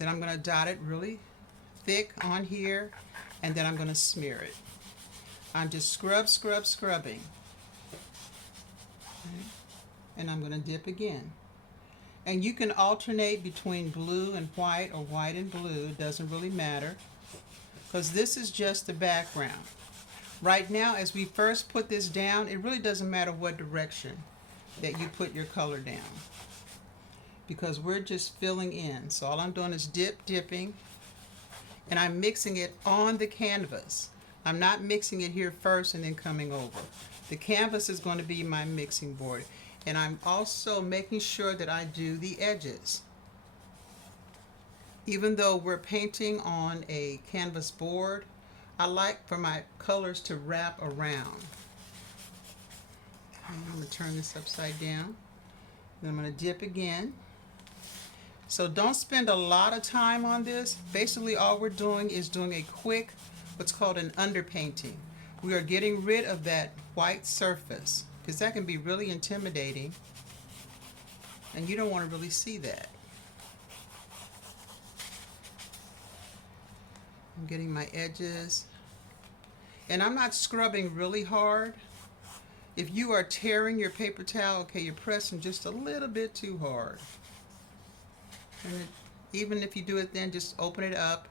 Then I'm going to dot it really thick on here, and then I'm going to smear it. I'm just scrubbing. Okay. And I'm going to dip again. And you can alternate between blue and white or white and blue. It doesn't really matter because this is just the background. Right now, as we first put this down, it really doesn't matter what direction that you put your color down because we're just filling in. So all I'm doing is dipping, and I'm mixing it on the canvas. I'm not mixing it here first and then coming over. The canvas is going to be my mixing board. And I'm also making sure that I do the edges. Even though we're painting on a canvas board, I like for my colors to wrap around. Okay, I'm going to turn this upside down. Then I'm going to dip again. So don't spend a lot of time on this. Basically all we're doing is doing a quick, what's called an underpainting. We are getting rid of that white surface because that can be really intimidating and you don't want to really see that. I'm getting my edges, and I'm not scrubbing really hard. If you are tearing your paper towel, okay, you're pressing just a little bit too hard. And even if you do it then, just open it up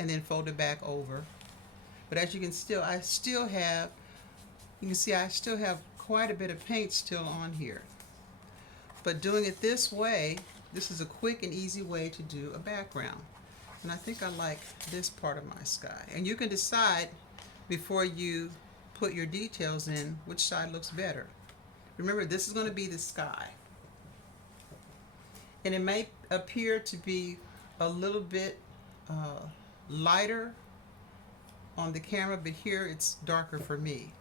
and then fold it back over. But as you can I still have quite a bit of paint still on here. But doing it this way, this is a quick and easy way to do a background. And I think I like this part of my sky. And you can decide before you put your details in which side looks better. Remember, this is going to be the sky. And it may appear to be a little bit lighter on the camera, but here it's darker for me.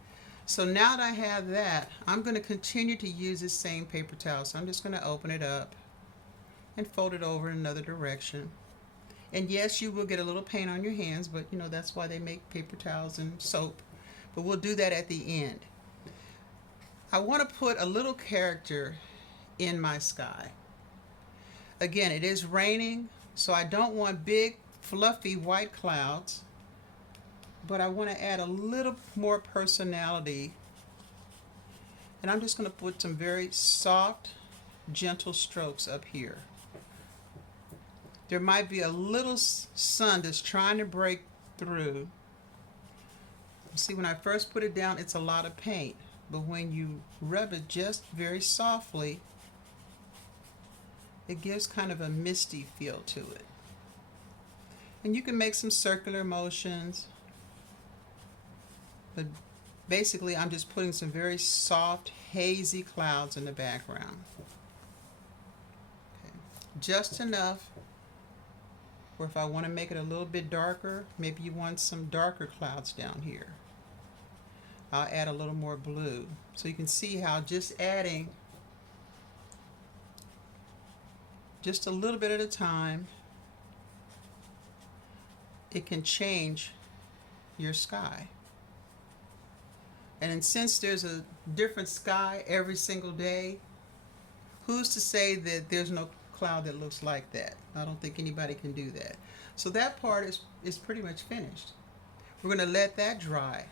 So now that I have that, I'm going to continue to use this same paper towel. So I'm just going to open it up and fold it over in another direction. And yes, you will get a little paint on your hands, but you know that's why they make paper towels and soap. But we'll do that at the end. I want to put a little character in my sky. Again, it is raining, so I don't want big, fluffy white clouds, but I want to add a little more personality. And I'm just going to put some very soft, gentle strokes up here. There might be a little sun that's trying to break through. See, when I first put it down, it's a lot of paint. But when you rub it just very softly, it gives kind of a misty feel to it. And you can make some circular motions. But basically, I'm just putting some very soft, hazy clouds in the background. Okay. Just enough. Or if I want to make it a little bit darker, maybe you want some darker clouds down here. I'll add a little more blue. So you can see how just adding just a little bit at a time, it can change your sky. And since there's a different sky every single day, who's to say that there's no cloud that looks like that? I don't think anybody can do that. So that part is pretty much finished. We're going to let that dry.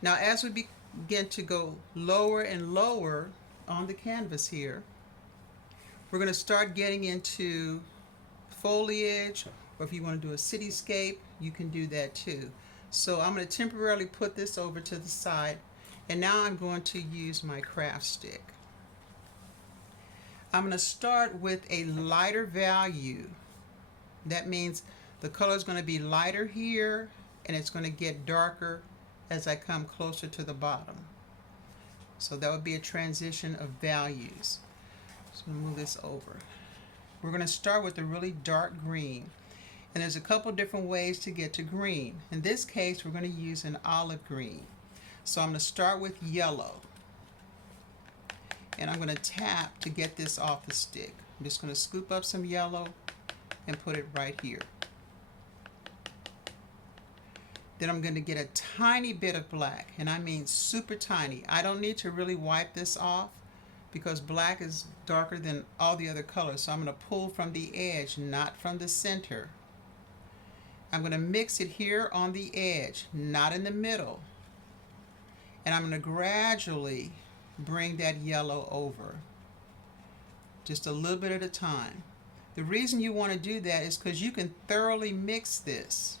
Now as we begin to go lower and lower on the canvas here, we're going to start getting into foliage, or if you want to do a cityscape, you can do that too. So I'm going to temporarily put this over to the side, and now I'm going to use my craft stick. I'm going to start with a lighter value. That means the color is going to be lighter here, and it's going to get darker as I come closer to the bottom. So that would be a transition of values. So I'm going to move this over. We're going to start with a really dark green. And there's a couple different ways to get to green. In this case, we're going to use an olive green. So I'm going to start with yellow. And I'm going to tap to get this off the stick. I'm just going to scoop up some yellow and put it right here. Then I'm going to get a tiny bit of black, and I mean super tiny. I don't need to really wipe this off because black is darker than all the other colors. So I'm going to pull from the edge, not from the center. I'm going to mix it here on the edge, not in the middle. And I'm going to gradually bring that yellow over, just a little bit at a time. The reason you want to do that is because you can thoroughly mix this.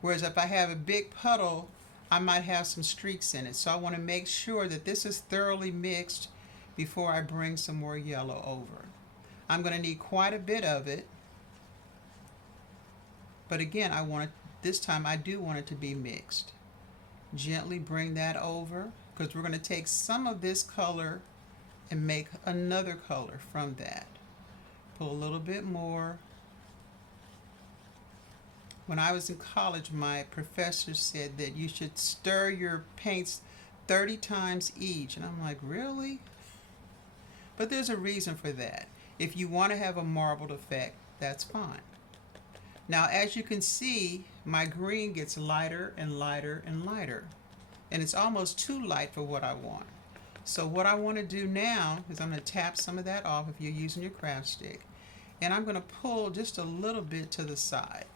Whereas if I have a big puddle, I might have some streaks in it. So I want to make sure that this is thoroughly mixed before I bring some more yellow over. I'm going to need quite a bit of it. But again, this time I do want it to be mixed. Gently bring that over, because we're going to take some of this color and make another color from that. Pull a little bit more. When I was in college, my professor said that you should stir your paints 30 times each. And I'm like, really? But there's a reason for that. If you want to have a marbled effect, that's fine. Now, as you can see, my green gets lighter and lighter and lighter. And it's almost too light for what I want. So what I want to do now is I'm going to tap some of that off if you're using your craft stick. And I'm going to pull just a little bit to the side.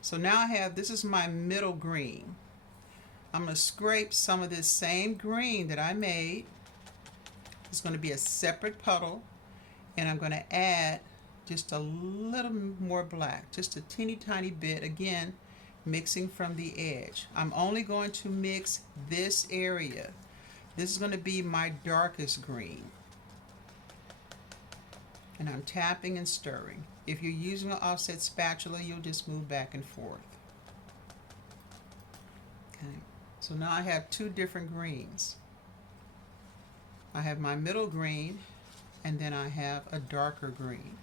So now this is my middle green. I'm going to scrape some of this same green that I made. It's going to be a separate puddle. And I'm going to add just a little more black, just a teeny tiny bit, again, mixing from the edge. I'm only going to mix this area. This is going to be my darkest green. And I'm tapping and stirring. If you're using an offset spatula, you'll just move back and forth. Okay, so now I have two different greens. I have my middle green, and then I have a darker green.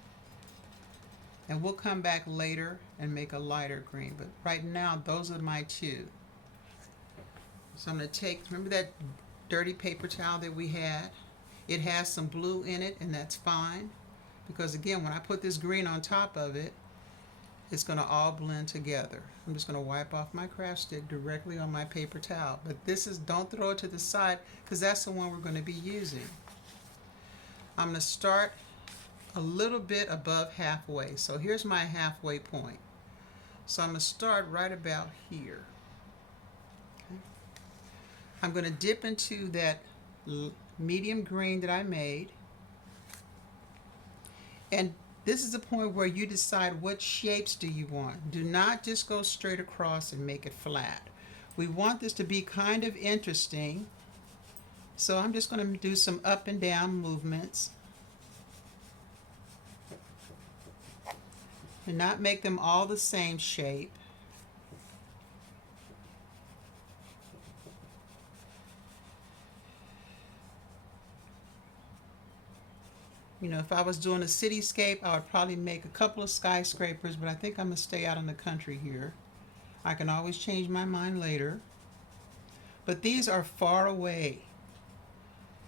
And we'll come back later and make a lighter green, but right now those are my two. So I'm going to take, remember that dirty paper towel that we had? It has some blue in it, and that's fine, because again, when I put this green on top of it, it's going to all blend together. I'm just going to wipe off my craft stick directly on my paper towel, but don't throw it to the side, because that's the one we're going to be using. I'm going to start a little bit above halfway. So here's my halfway point. So I'm going to start right about here. Okay. I'm going to dip into that medium green that I made. And this is the point where you decide what shapes do you want. Do not just go straight across and make it flat. We want this to be kind of interesting. So I'm just going to do some up and down movements. And not make them all the same shape. You know, if I was doing a cityscape, I would probably make a couple of skyscrapers, but I think I'm going to stay out in the country here. I can always change my mind later. But these are far away.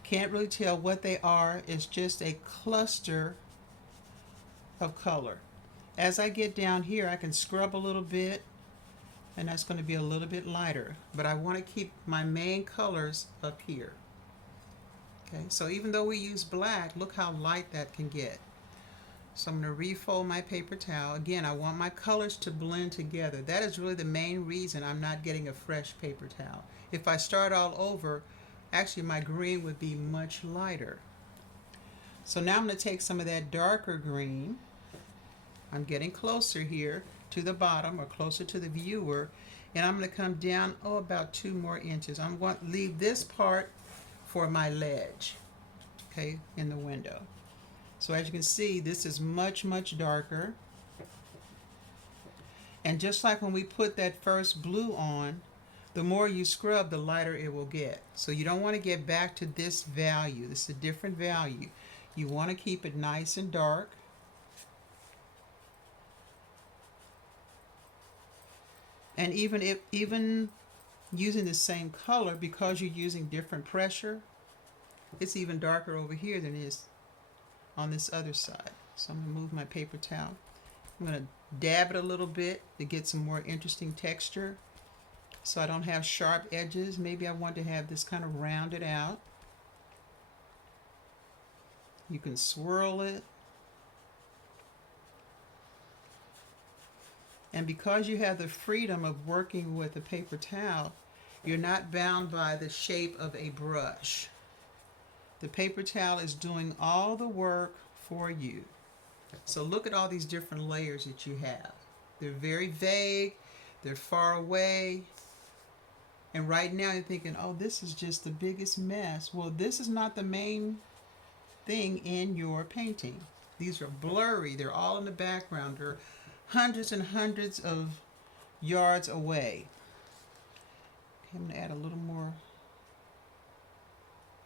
Can't really tell what they are. It's just a cluster of color. As I get down here, I can scrub a little bit, and that's going to be a little bit lighter. But I want to keep my main colors up here. Okay, so even though we use black, look how light that can get. So I'm going to refold my paper towel. Again, I want my colors to blend together. That is really the main reason I'm not getting a fresh paper towel. If I start all over, actually my green would be much lighter. So now I'm going to take some of that darker green. I'm getting closer here to the bottom, or closer to the viewer, and I'm going to come down about 2 more inches. I'm going to leave this part for my ledge, okay, in the window. So as you can see, this is much, much darker. And just like when we put that first blue on, the more you scrub, the lighter it will get. So you don't want to get back to this value. This is a different value. You want to keep it nice and dark. And even using the same color, because you're using different pressure, it's even darker over here than it is on this other side. So I'm going to move my paper towel. I'm going to dab it a little bit to get some more interesting texture, so I don't have sharp edges. Maybe I want to have this kind of rounded out. You can swirl it. And because you have the freedom of working with a paper towel, you're not bound by the shape of a brush. The paper towel is doing all the work for you. So look at all these different layers that you have. They're very vague, they're far away. And right now you're thinking, oh, this is just the biggest mess. Well, this is not the main thing in your painting. These are blurry, they're all in the background. They're hundreds and hundreds of yards away. I'm going to add a little more.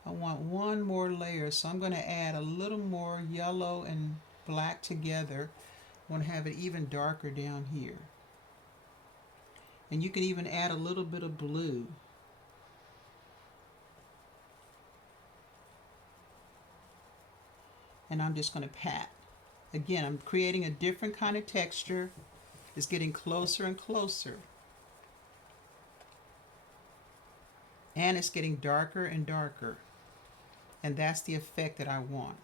I want one more layer, so I'm going to add a little more yellow and black together. I want to have it even darker down here. And you can even add a little bit of blue. And I'm just going to pat. Again, I'm creating a different kind of texture. It's getting closer and closer. And it's getting darker and darker. And that's the effect that I want.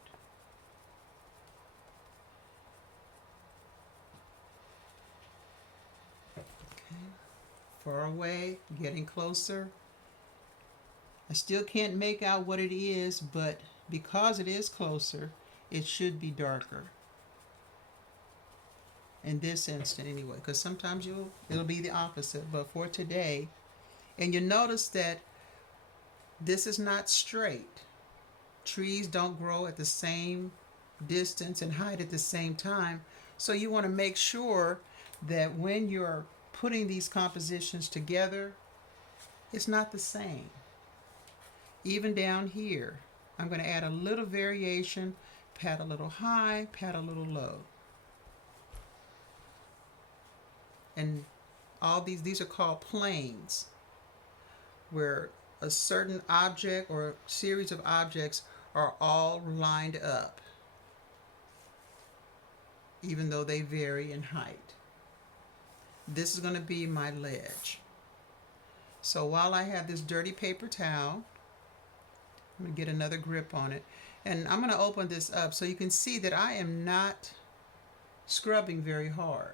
Okay. Far away, getting closer. I still can't make out what it is, but because it is closer, it should be darker. In this instant anyway, because sometimes it'll be the opposite, but for today, and you notice that this is not straight. Trees don't grow at the same distance and height at the same time, so you want to make sure that when you're putting these compositions together, it's not the same. Even down here, I'm going to add a little variation, pat a little high, pat a little low. And all these are called planes, where a certain object or series of objects are all lined up, even though they vary in height. This is going to be my ledge. So while I have this dirty paper towel, I'm going to get another grip on it, and I'm going to open this up so you can see that I am not scrubbing very hard.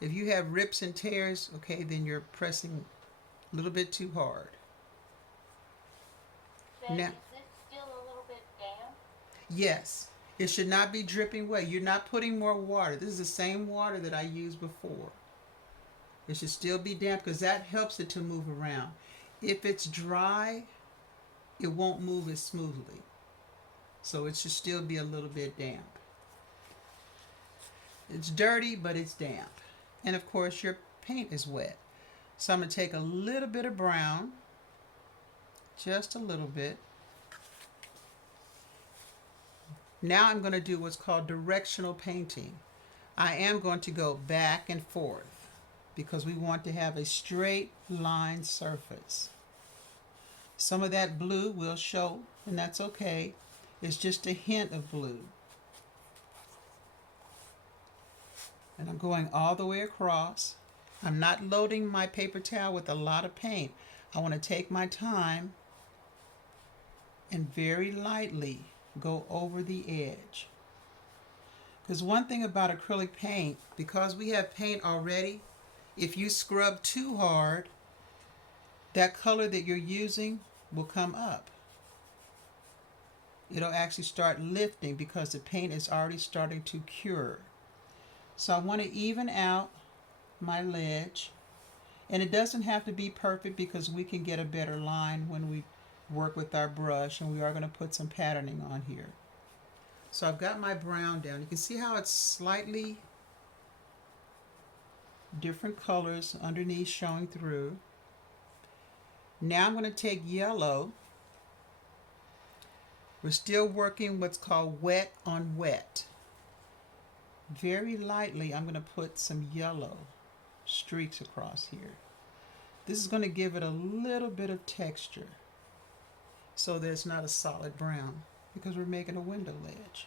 If you have rips and tears, okay, then you're pressing a little bit too hard. Now, is this still a little bit damp? Yes, it should not be dripping wet. You're not putting more water. This is the same water that I used before. It should still be damp because that helps it to move around. If it's dry, it won't move as smoothly. So it should still be a little bit damp. It's dirty, but it's damp. And of course your paint is wet. So I'm going to take a little bit of brown, just a little bit. Now I'm going to do what's called directional painting. I am going to go back and forth because we want to have a straight line surface. Some of that blue will show, and that's okay. It's just a hint of blue. And I'm going all the way across. I'm not loading my paper towel with a lot of paint. I want to take my time and very lightly go over the edge. Because one thing about acrylic paint, because we have paint already, if you scrub too hard, that color that you're using will come up. It'll actually start lifting because the paint is already starting to cure. So I want to even out my ledge. And it doesn't have to be perfect because we can get a better line when we work with our brush, and we are going to put some patterning on here. So I've got my brown down. You can see how it's slightly different colors underneath showing through. Now I'm going to take yellow. We're still working what's called wet on wet. Very lightly, I'm going to put some yellow streaks across here. This is going to give it a little bit of texture so that it's not a solid brown because we're making a window ledge.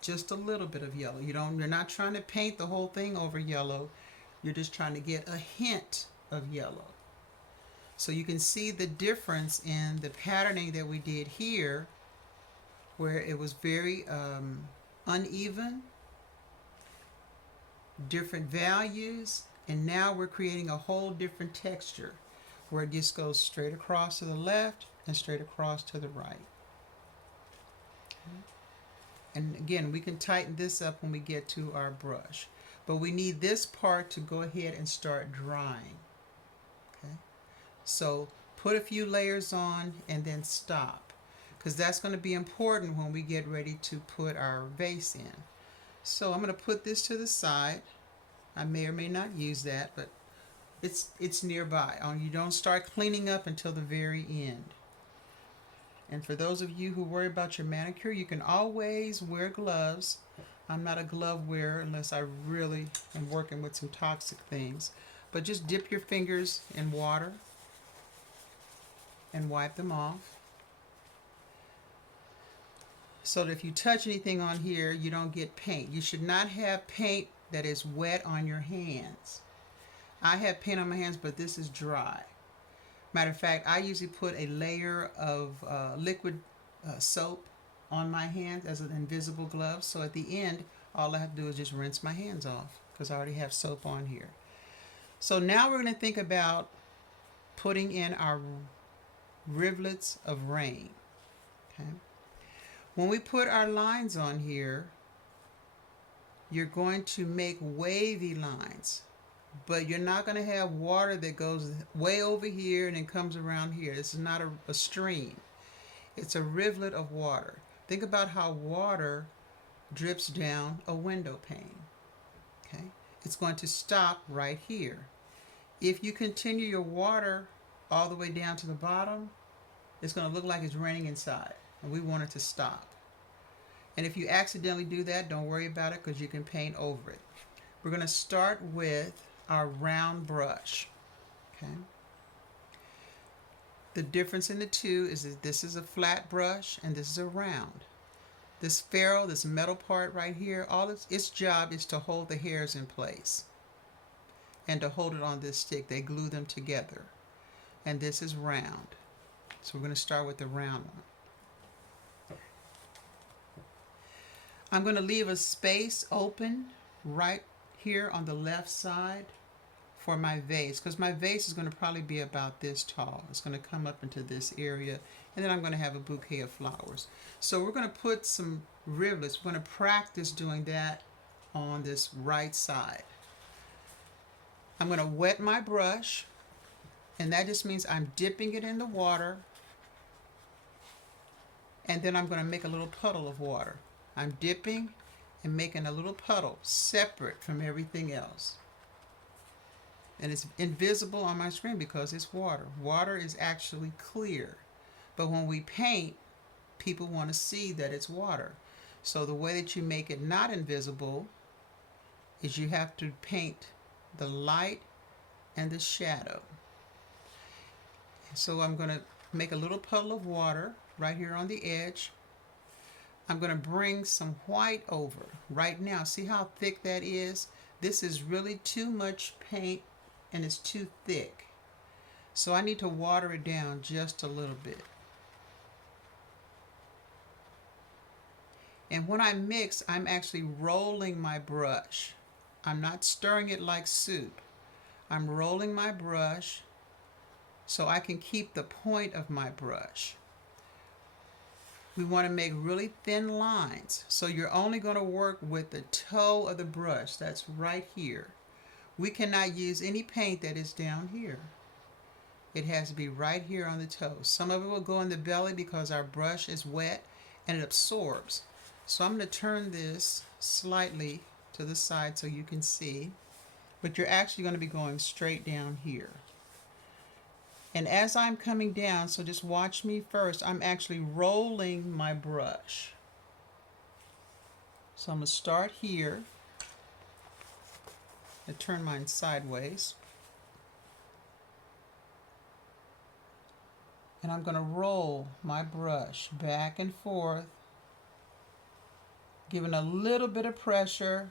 Just a little bit of yellow. You're not trying to paint the whole thing over yellow. You're just trying to get a hint of yellow. So you can see the difference in the patterning that we did here, where it was very uneven, different values, and now we're creating a whole different texture where it just goes straight across to the left and straight across to the right. Okay. And again, we can tighten this up when we get to our brush, but we need this part to go ahead and start drying. Okay. So put a few layers on and then stop, because that's going to be important when we get ready to put our vase in. So I'm going to put this to the side. I may or may not use that, but it's nearby. You don't start cleaning up until the very end. And for those of you who worry about your manicure, you can always wear gloves. I'm not a glove wearer unless I really am working with some toxic things. But just dip your fingers in water and wipe them off, so that if you touch anything on here, you don't get paint. You should not have paint that is wet on your hands. I have paint on my hands, but this is dry. Matter of fact, I usually put a layer of liquid soap on my hands as an invisible glove. So at the end, all I have to do is just rinse my hands off, because I already have soap on here. So now we're going to think about putting in our rivulets of rain. Okay. When we put our lines on here, you're going to make wavy lines, but you're not going to have water that goes way over here and then comes around here. This is not a stream. It's a rivulet of water. Think about how water drips down a window pane. Okay? It's going to stop right here. If you continue your water all the way down to the bottom, it's going to look like it's raining inside, and we want it to stop. And if you accidentally do that, don't worry about it, because you can paint over it. We're going to start with our round brush. Okay. The difference in the two is that this is a flat brush and this is a round. This ferrule, this metal part right here, all its job is to hold the hairs in place and to hold it on this stick. They glue them together. And this is round. So we're going to start with the round one. I'm going to leave a space open right here on the left side for my vase, because my vase is going to probably be about this tall. It's going to come up into this area, and then I'm going to have a bouquet of flowers. So we're going to put some rivulets. We're going to practice doing that on this right side. I'm going to wet my brush, and that just means I'm dipping it in the water, and then I'm going to make a little puddle of water. I'm dipping and making a little puddle separate from everything else. And it's invisible on my screen because it's water. Water is actually clear. But when we paint, people want to see that it's water. So the way that you make it not invisible is you have to paint the light and the shadow. So I'm going to make a little puddle of water right here on the edge. I'm going to bring some white over right now. See how thick that is? This is really too much paint and it's too thick. So I need to water it down just a little bit. And when I mix, I'm actually rolling my brush. I'm not stirring it like soup. I'm rolling my brush so I can keep the point of my brush. We want to make really thin lines. So you're only going to work with the toe of the brush. That's right here. We cannot use any paint that is down here. It has to be right here on the toe. Some of it will go in the belly because our brush is wet and it absorbs. So I'm going to turn this slightly to the side so you can see. But you're actually going to be going straight down here. And as I'm coming down, so just watch me first, I'm actually rolling my brush. So I'm going to start here. I turn mine sideways. And I'm going to roll my brush back and forth, giving a little bit of pressure.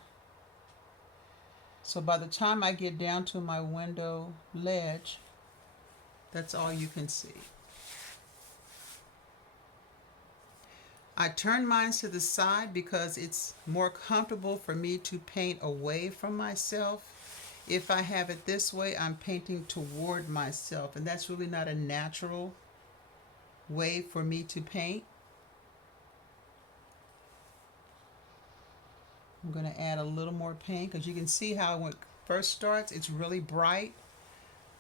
So by the time I get down to my window ledge, That's all you can see. I turn mine to the side because it's more comfortable for me to paint away from myself. If I have it this way, I'm painting toward myself, and that's really not a natural way for me to paint. I'm going to add a little more paint because you can see how when it first starts, it's really bright.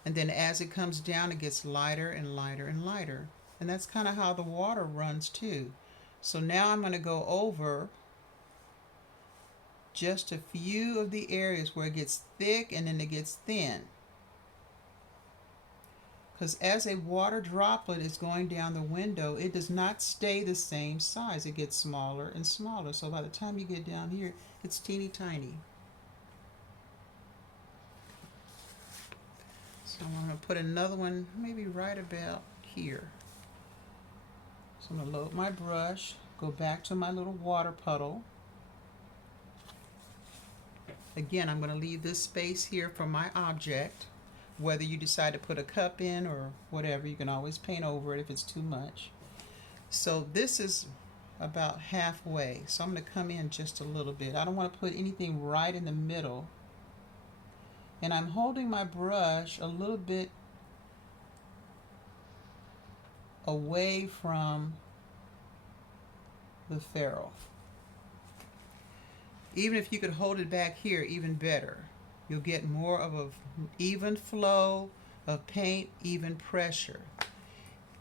And then as it comes down, it gets lighter and lighter and lighter. And that's kind of how the water runs too. So now I'm going to go over just a few of the areas where it gets thick and then it gets thin. Because as a water droplet is going down the window, it does not stay the same size. It gets smaller and smaller. So by the time you get down here, it's teeny tiny. So I'm going to put another one maybe right about here. So I'm going to load my brush, go back to my little water puddle. Again, I'm going to leave this space here for my object. Whether you decide to put a cup in or whatever, you can always paint over it if it's too much. So this is about halfway. So I'm going to come in just a little bit. I don't want to put anything right in the middle. And I'm holding my brush a little bit away from the ferrule. Even if you could hold it back here, even better. You'll get more of an even flow of paint, even pressure.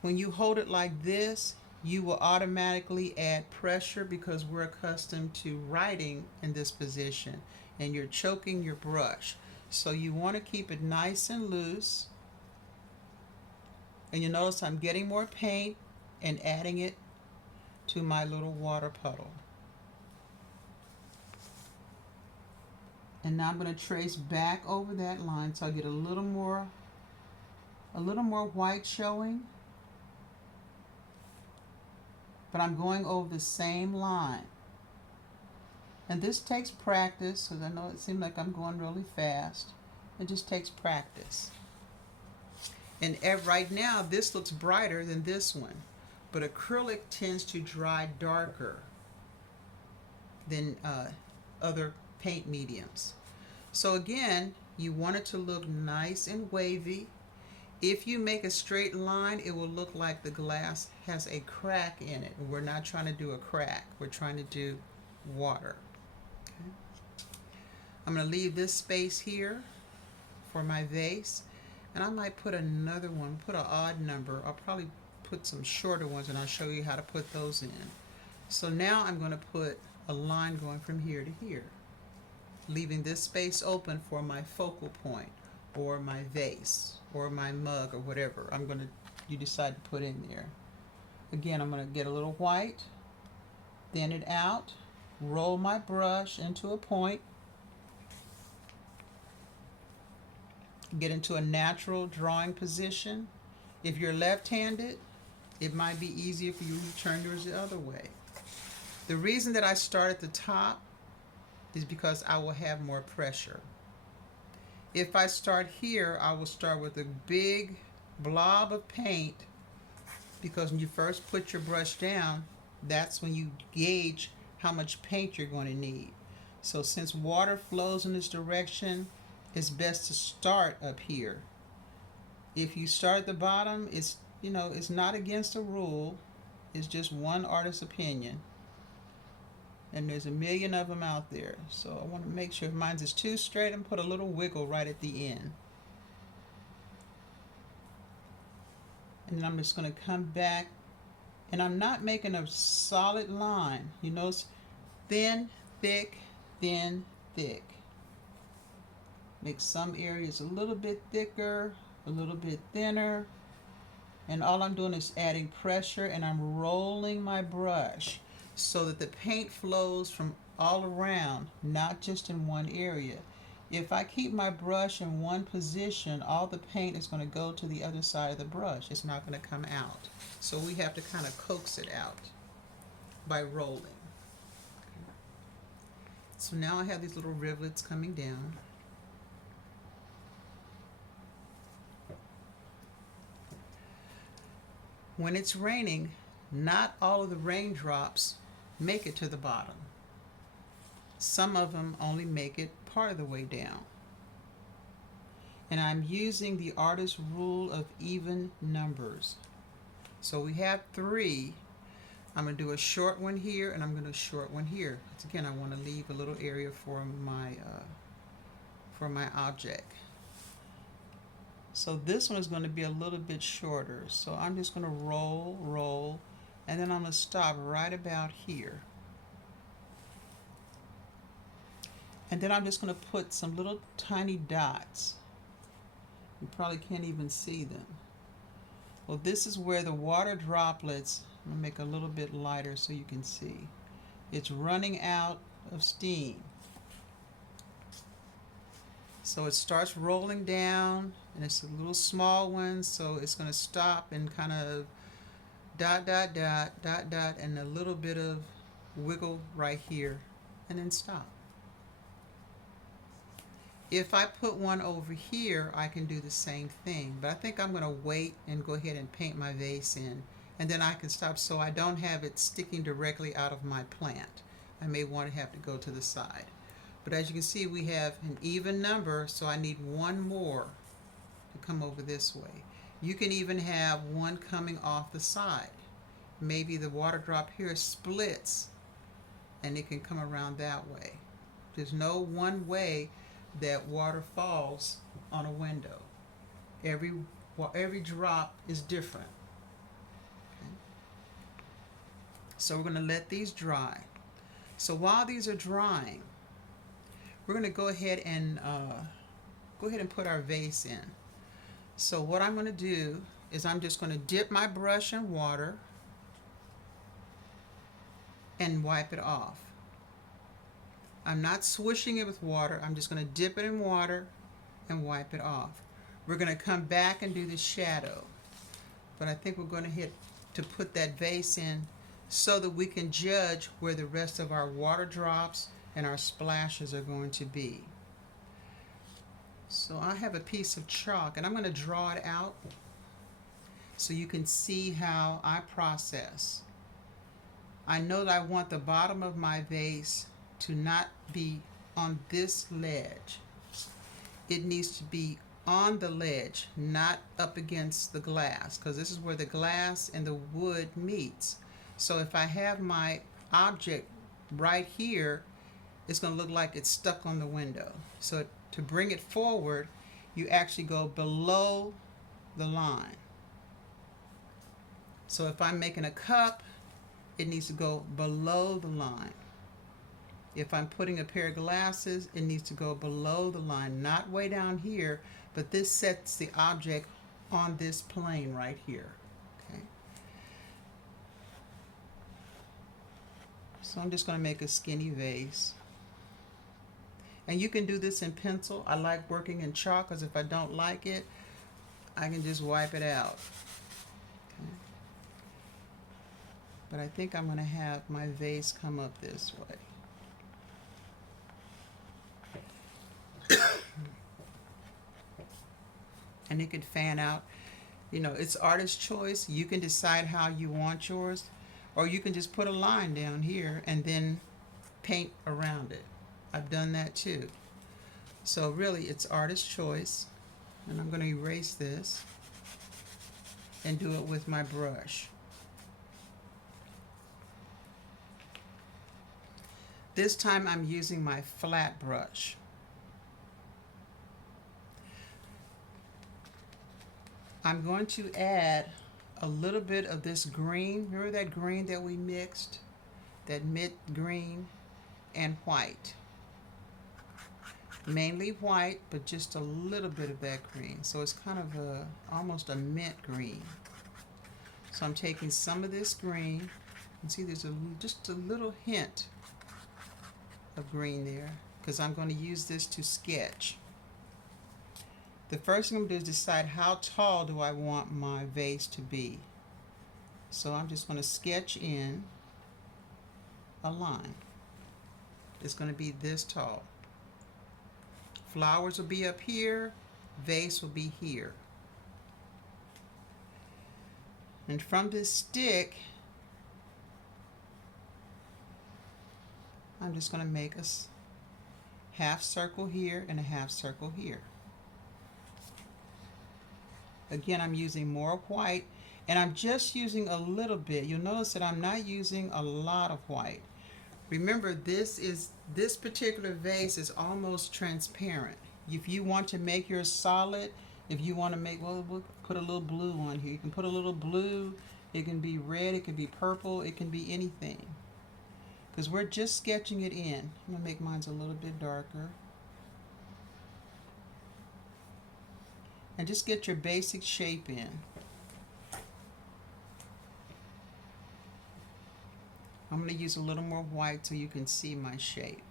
When you hold it like this, you will automatically add pressure because we're accustomed to writing in this position and you're choking your brush. So you want to keep it nice and loose. And you notice I'm getting more paint and adding it to my little water puddle. And now I'm going to trace back over that line so I get a little more white showing. But I'm going over the same line. And this takes practice because I know it seems like I'm going really fast. It just takes practice. And right now this looks brighter than this one. But acrylic tends to dry darker than other paint mediums. So again, you want it to look nice and wavy. If you make a straight line, it will look like the glass has a crack in it. We're not trying to do a crack. We're trying to do water. Okay. I'm going to leave this space here for my vase. And I might put another one, put an odd number. I'll probably put some shorter ones and I'll show you how to put those in. So now I'm going to put a line going from here to here, leaving this space open for my focal point or my vase or my mug or whatever you decide to put in there. Again, I'm going to get a little white, thin it out, roll my brush into a point, get into a natural drawing position. If you're left-handed, it might be easier for you to turn yours the other way. The reason that I start at the top is because I will have more pressure. If I start here, I will start with a big blob of paint because when you first put your brush down, that's when you gauge how much paint you're going to need. So since water flows in this direction, it's best to start up here. If you start at the bottom, it's not against a rule. It's just one artist's opinion. And there's a million of them out there. So I want to make sure if mine is too straight and put a little wiggle right at the end. And then I'm just going to come back. And I'm not making a solid line. You notice thin, thick, thin, thick. Make some areas a little bit thicker, a little bit thinner. And all I'm doing is adding pressure and I'm rolling my brush so that the paint flows from all around, not just in one area. If I keep my brush in one position, all the paint is going to go to the other side of the brush. It's not going to come out. So we have to kind of coax it out by rolling. So now I have these little rivulets coming down. when it's raining, not all of the raindrops make it to the bottom. Some of them only make it part of the way down. And I'm using the artist's rule of even numbers. So we have 3. I'm going to do a short one here, and I'm going to do a short one here. Because again, I want to leave a little area for my object. So this one is going to be a little bit shorter. So I'm just going to roll, and then I'm going to stop right about here. And then I'm just going to put some little tiny dots. You probably can't even see them. Well, this is where the water droplets, I'm going to make a little bit lighter so you can see. It's running out of steam. So it starts rolling down, and it's a little small one, so it's going to stop and kind of dot, dot, dot, dot, dot, and a little bit of wiggle right here, and then stop. If I put one over here, I can do the same thing, but I think I'm going to wait and go ahead and paint my vase in, and then I can stop so I don't have it sticking directly out of my plant. I may want to have to go to the side. But as you can see, we have an even number, so I need one more to come over this way. You can even have one coming off the side. Maybe the water drop here splits, and it can come around that way. There's no one way that water falls on a window. Every drop is different. Okay. So we're going to let these dry. So while these are drying, we're going to go ahead and put our vase in. So what I'm going to do is I'm just going to dip my brush in water and wipe it off. I'm not swishing it with water. I'm just going to dip it in water and wipe it off. We're going to come back and do the shadow. But I think we're going to put that vase in so that we can judge where the rest of our water drops and our splashes are going to be. So I have a piece of chalk, and I'm going to draw it out so you can see how I process. I know that I want the bottom of my vase to not be on this ledge. It needs to be on the ledge, not up against the glass, because this is where the glass and the wood meets. So if I have my object right here, it's going to look like it's stuck on the window. So to bring it forward, you actually go below the line. So if I'm making a cup, it needs to go below the line. If I'm putting a pair of glasses, it needs to go below the line, not way down here, but this sets the object on this plane right here. Okay. So I'm just going to make a skinny vase. And you can do this in pencil. I like working in chalk because if I don't like it, I can just wipe it out. Okay. But I think I'm going to have my vase come up this way. And it could fan out. You know, it's artist's choice. You can decide how you want yours, or you can just put a line down here and then paint around it. I've done that too. So really, it's artist's choice. And I'm going to erase this and do it with my brush. This time I'm using my flat brush. I'm going to add a little bit of this green. Remember that green that we mixed? That mint green and white. Mainly white, but just a little bit of that green. So it's kind of almost a mint green. So I'm taking some of this green. You can see there's just a little hint of green there, because I'm going to use this to sketch. The first thing I'm going to do is decide how tall do I want my vase to be. So I'm just going to sketch in a line. It's going to be this tall. Flowers will be up here, vase will be here. And from this stick, I'm just going to make a half circle here and a half circle here. Again, I'm using more white, and I'm just using a little bit. You'll notice that I'm not using a lot of white. Remember, this particular vase is almost transparent. If you want to make yours solid, if you want to make, well, we'll put a little blue on here. You can put a little blue. It can be red. It can be purple. It can be anything. Because we're just sketching it in. I'm going to make mine a little bit darker. And just get your basic shape in. I'm going to use a little more white so you can see my shape.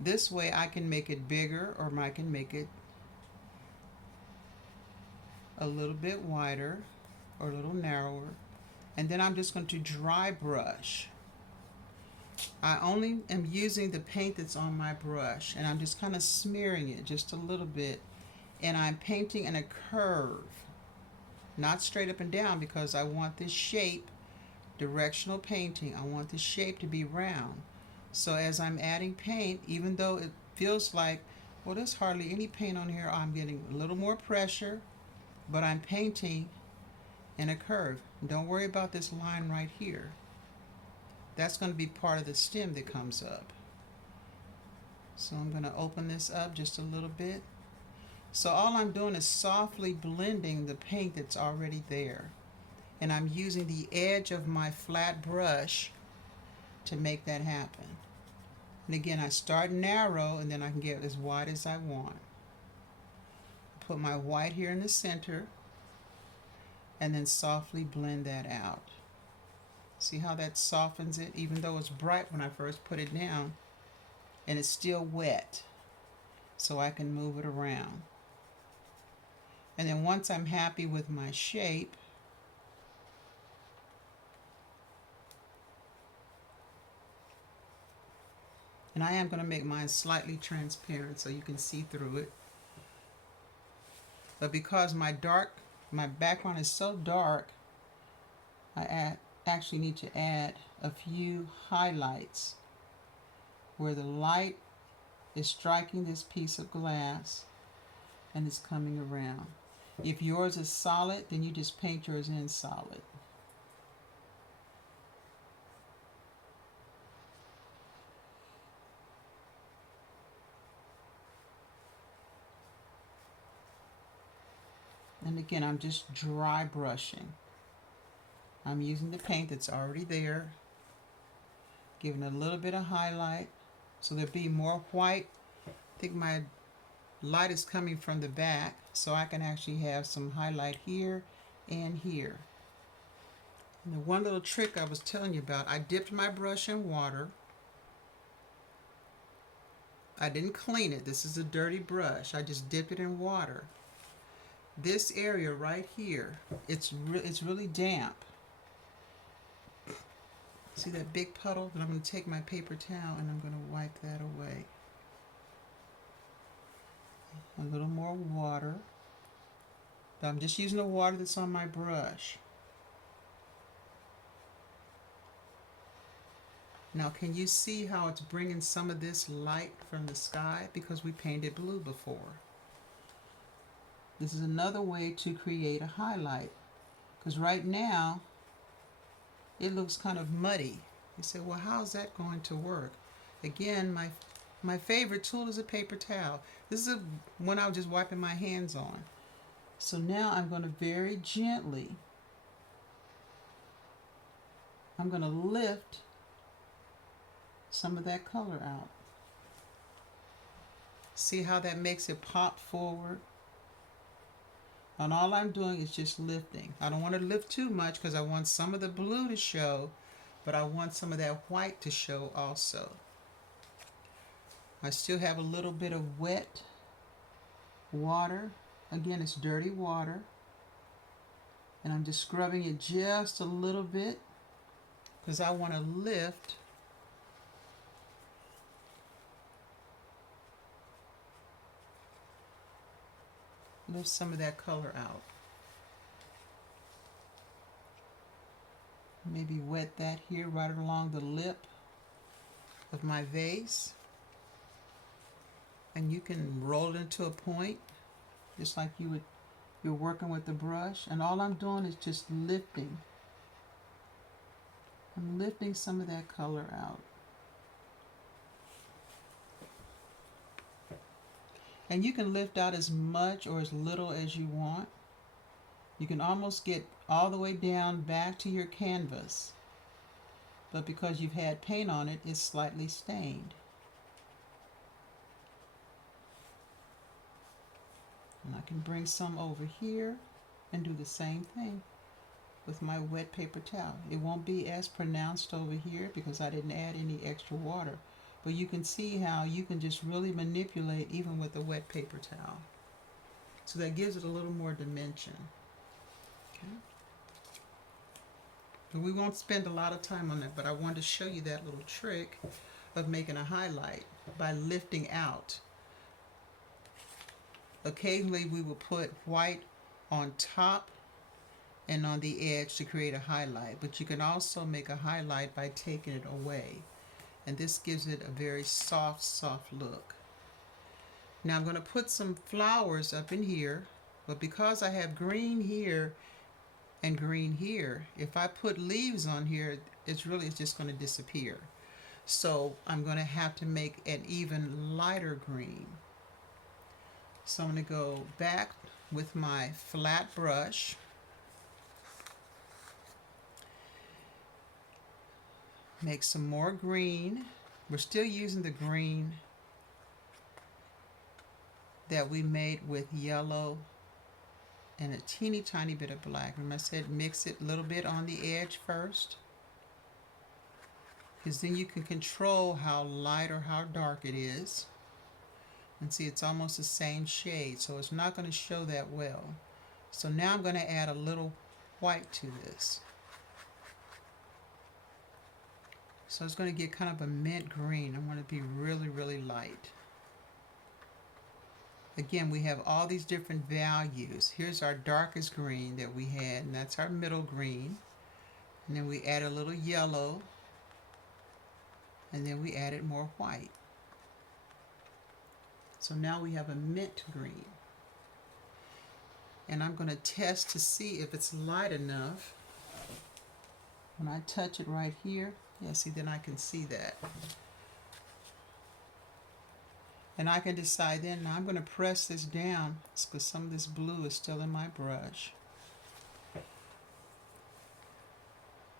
This way I can make it bigger, or I can make it a little bit wider or a little narrower. And then I'm just going to dry brush. I only am using the paint that's on my brush, and I'm just kind of smearing it just a little bit, and I'm painting in a curve, not straight up and down, because I want this shape, directional painting, I want this shape to be round. So as I'm adding paint, even though it feels like, well, there's hardly any paint on here, I'm getting a little more pressure, but I'm painting in a curve. Don't worry about this line right here. That's going to be part of the stem that comes up. So I'm going to open this up just a little bit. So all I'm doing is softly blending the paint that's already there. And I'm using the edge of my flat brush to make that happen. And again, I start narrow, and then I can get as wide as I want. Put my white here in the center, and then softly blend that out. See how that softens it, even though it's bright when I first put it down, and it's still wet, so I can move it around. And then once I'm happy with my shape, and I am going to make mine slightly transparent so you can see through it. But because my background is so dark, I actually need to add a few highlights where the light is striking this piece of glass and it's coming around. If yours is solid, then you just paint yours in solid. And again, I'm just dry brushing. I'm using the paint that's already there, giving a little bit of highlight so there'll be more white. I think my light is coming from the back, so I can actually have some highlight here and here. And the one little trick I was telling you about, I dipped my brush in water. I didn't clean it. This is a dirty brush. I just dipped it in water. This area right here, it's really damp. See that big puddle? Then I'm going to take my paper towel and I'm going to wipe that away. A little more water. But I'm just using the water that's on my brush. Now, can you see how it's bringing some of this light from the sky? Because we painted blue before. This is another way to create a highlight. Because right now, it looks kind of muddy. You say, well, how's that going to work? Again, my favorite tool is a paper towel. This is one I was just wiping my hands on. So now I'm going to very gently, I'm going to lift some of that color out. See how that makes it pop forward? And all I'm doing is just lifting. I don't want to lift too much because I want some of the blue to show, but I want some of that white to show also. I still have a little bit of wet water. Again, it's dirty water. And I'm just scrubbing it just a little bit because I want to lift lift some of that color out. Maybe wet that here right along the lip of my vase. And you can roll it into a point, just like you're working with the brush. And all I'm doing is just lifting. I'm lifting some of that color out. And you can lift out as much or as little as you want. You can almost get all the way down back to your canvas. But because you've had paint on it, it's slightly stained. And I can bring some over here and do the same thing with my wet paper towel. It won't be as pronounced over here because I didn't add any extra water. But you can see how you can just really manipulate even with a wet paper towel. So that gives it a little more dimension. Okay. But we won't spend a lot of time on that, but I wanted to show you that little trick of making a highlight by lifting out. Occasionally we will put white on top and on the edge to create a highlight, but you can also make a highlight by taking it away. And this gives it a very soft look. Now I'm going to put some flowers up in here, but because I have green here and green here, if I put leaves on here, it's just going to disappear. So I'm going to have to make an even lighter green. So I'm going to go back with my flat brush. Make some more green. We're still using the green that we made with yellow and a teeny tiny bit of black. Remember I said mix it a little bit on the edge first, because then you can control how light or how dark it is. And see, it's almost the same shade, so it's not going to show that well. So now I'm going to add a little white to this. So it's going to get kind of a mint green. I want it to be really light. Again, we have all these different values. Here's our darkest green that we had, and that's our middle green. And then we add a little yellow, and then we added more white. So now we have a mint green. And I'm going to test to see if it's light enough. When I touch it right here, yeah, see, then I can see that. And I can decide then, now I'm going to press this down because some of this blue is still in my brush.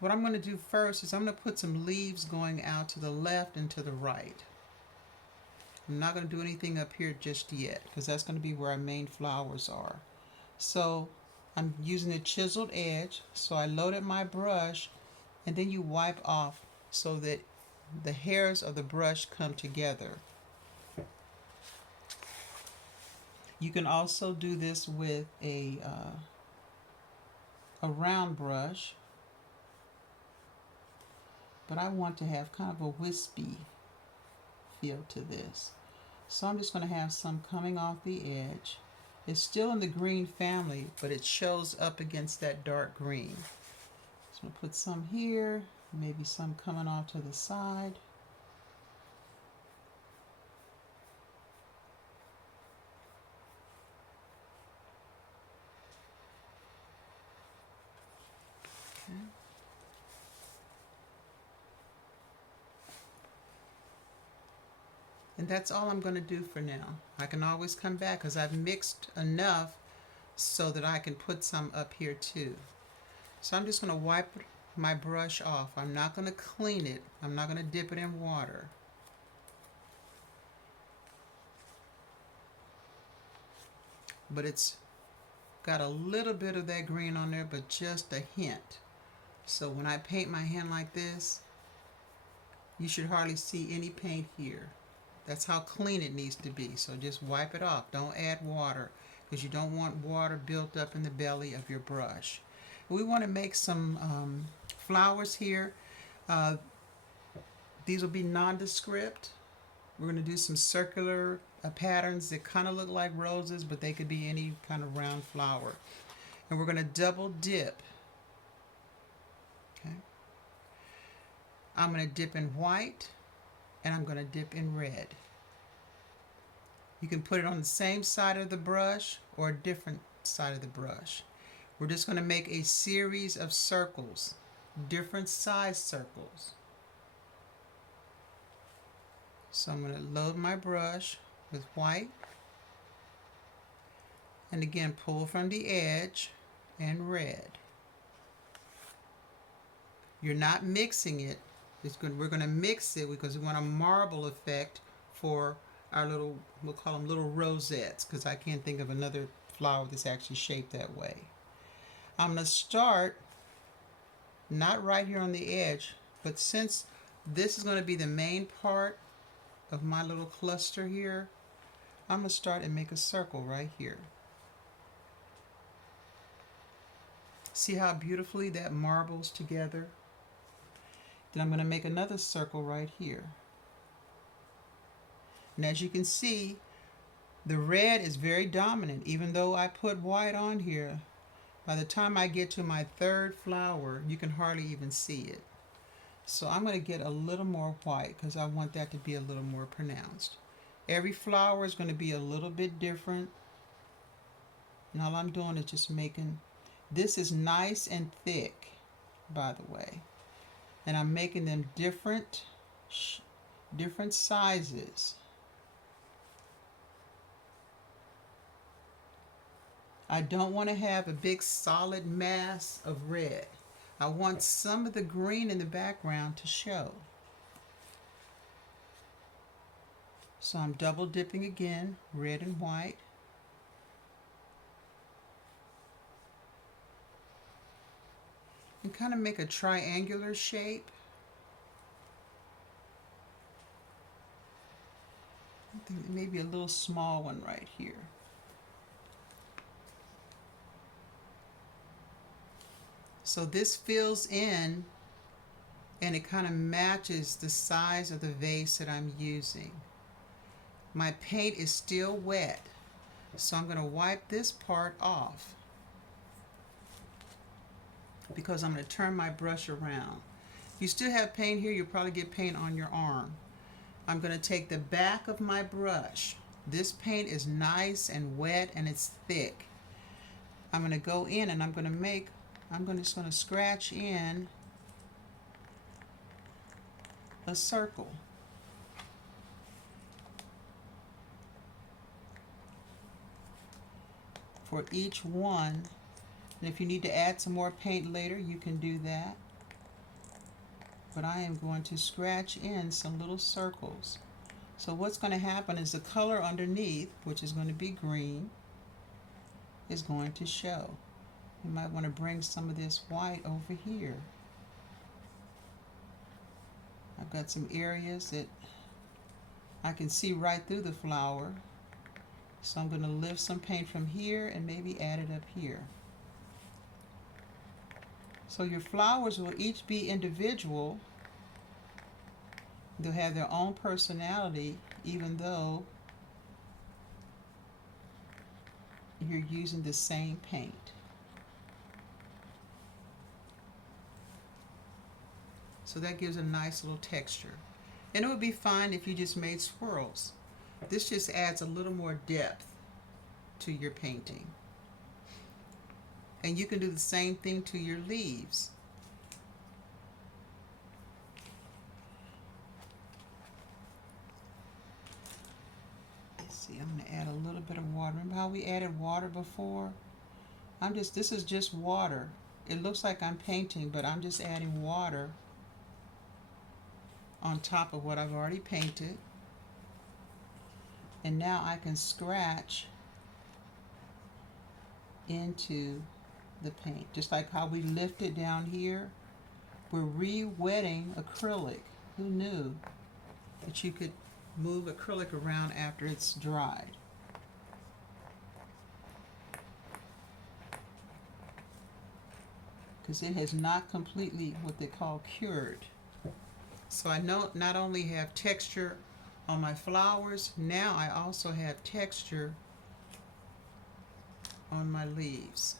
What I'm going to do first is I'm going to put some leaves going out to the left and to the right. I'm not going to do anything up here just yet because that's going to be where our main flowers are. So I'm using a chiseled edge. So I loaded my brush, and then you wipe off so that the hairs of the brush come together. You can also do this with a round brush, but I want to have kind of a wispy feel to this. So I'm just going to have some coming off the edge. It's still in the green family, but it shows up against that dark green. So I'm going to put some here, maybe some coming off to the side. Okay. And that's all I'm going to do for now. I can always come back because I've mixed enough so that I can put some up here too. So I'm just going to wipe my brush off. I'm not going to clean it. I'm not going to dip it in water. But it's got a little bit of that green on there, but just a hint. So when I paint my hand like this, you should hardly see any paint here. That's how clean it needs to be. So just wipe it off. Don't add water because you don't want water built up in the belly of your brush. We want to make some flowers here. These will be nondescript. We're going to do some circular patterns that kind of look like roses, but they could be any kind of round flower. And we're going to double dip. Okay. I'm going to dip in white and I'm going to dip in red. You can put it on the same side of the brush or a different side of the brush. We're just going to make a series of circles, different size circles. So I'm going to load my brush with white and again pull from the edge and red. You're not mixing it. We're going to mix it because we want a marble effect for our little, we'll call them little rosettes, because I can't think of another flower that's actually shaped that way. I'm going to start not right here on the edge, but since this is going to be the main part of my little cluster here, I'm going to start and make a circle right here. See how beautifully that marbles together? Then I'm going to make another circle right here. And as you can see, the red is very dominant. Even though I put white on here, by the time I get to my third flower, you can hardly even see it. So I'm going to get a little more white because I want that to be a little more pronounced. Every flower is going to be a little bit different. And all I'm doing is just making, this is nice and thick, by the way. And I'm making them different sizes. I don't want to have a big solid mass of red. I want some of the green in the background to show. So I'm double dipping again, red and white. And kind of make a triangular shape. I think maybe a little small one right here. So this fills in and it kind of matches the size of the vase that I'm using. My paint is still wet, so I'm going to wipe this part off because I'm going to turn my brush around. If you still have paint here, you'll probably get paint on your arm. I'm going to take the back of my brush. This paint is nice and wet and it's thick. I'm going to go in and I'm just going to scratch in a circle. For each one. And if you need to add some more paint later, you can do that. But I am going to scratch in some little circles. So what's going to happen is the color underneath, which is going to be green, is going to show. You might want to bring some of this white over here. I've got some areas that I can see right through the flower. So I'm going to lift some paint from here and maybe add it up here. So your flowers will each be individual. They'll have their own personality, even though you're using the same paint. So that gives a nice little texture. And it would be fine if you just made swirls. This just adds a little more depth to your painting. And you can do the same thing to your leaves. Let's see, I'm going to add a little bit of water. Remember how we added water before? This is just water. It looks like I'm painting, but I'm just adding water on top of what I've already painted. And now I can scratch into the paint. Just like how we lifted down here, we're re-wetting acrylic. Who knew that you could move acrylic around after it's dried? Because it has not completely what they call cured. So I not only have texture on my flowers. Now I also have texture on my leaves.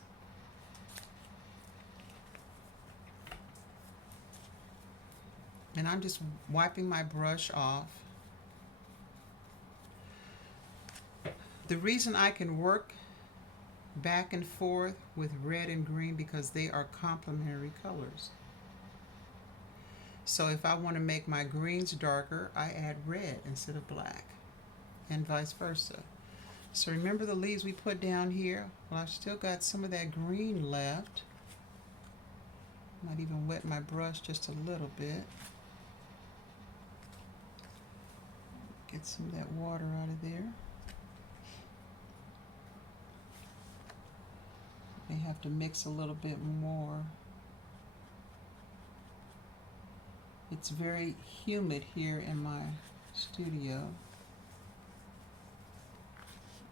And I'm just wiping my brush off. The reason I can work back and forth with red and green because they are complementary colors. So if I want to make my greens darker, I add red instead of black, and vice versa. So remember the leaves we put down here? Well, I've still got some of that green left. Might even wet my brush just a little bit. Get some of that water out of there. May have to mix a little bit more. It's very humid here in my studio.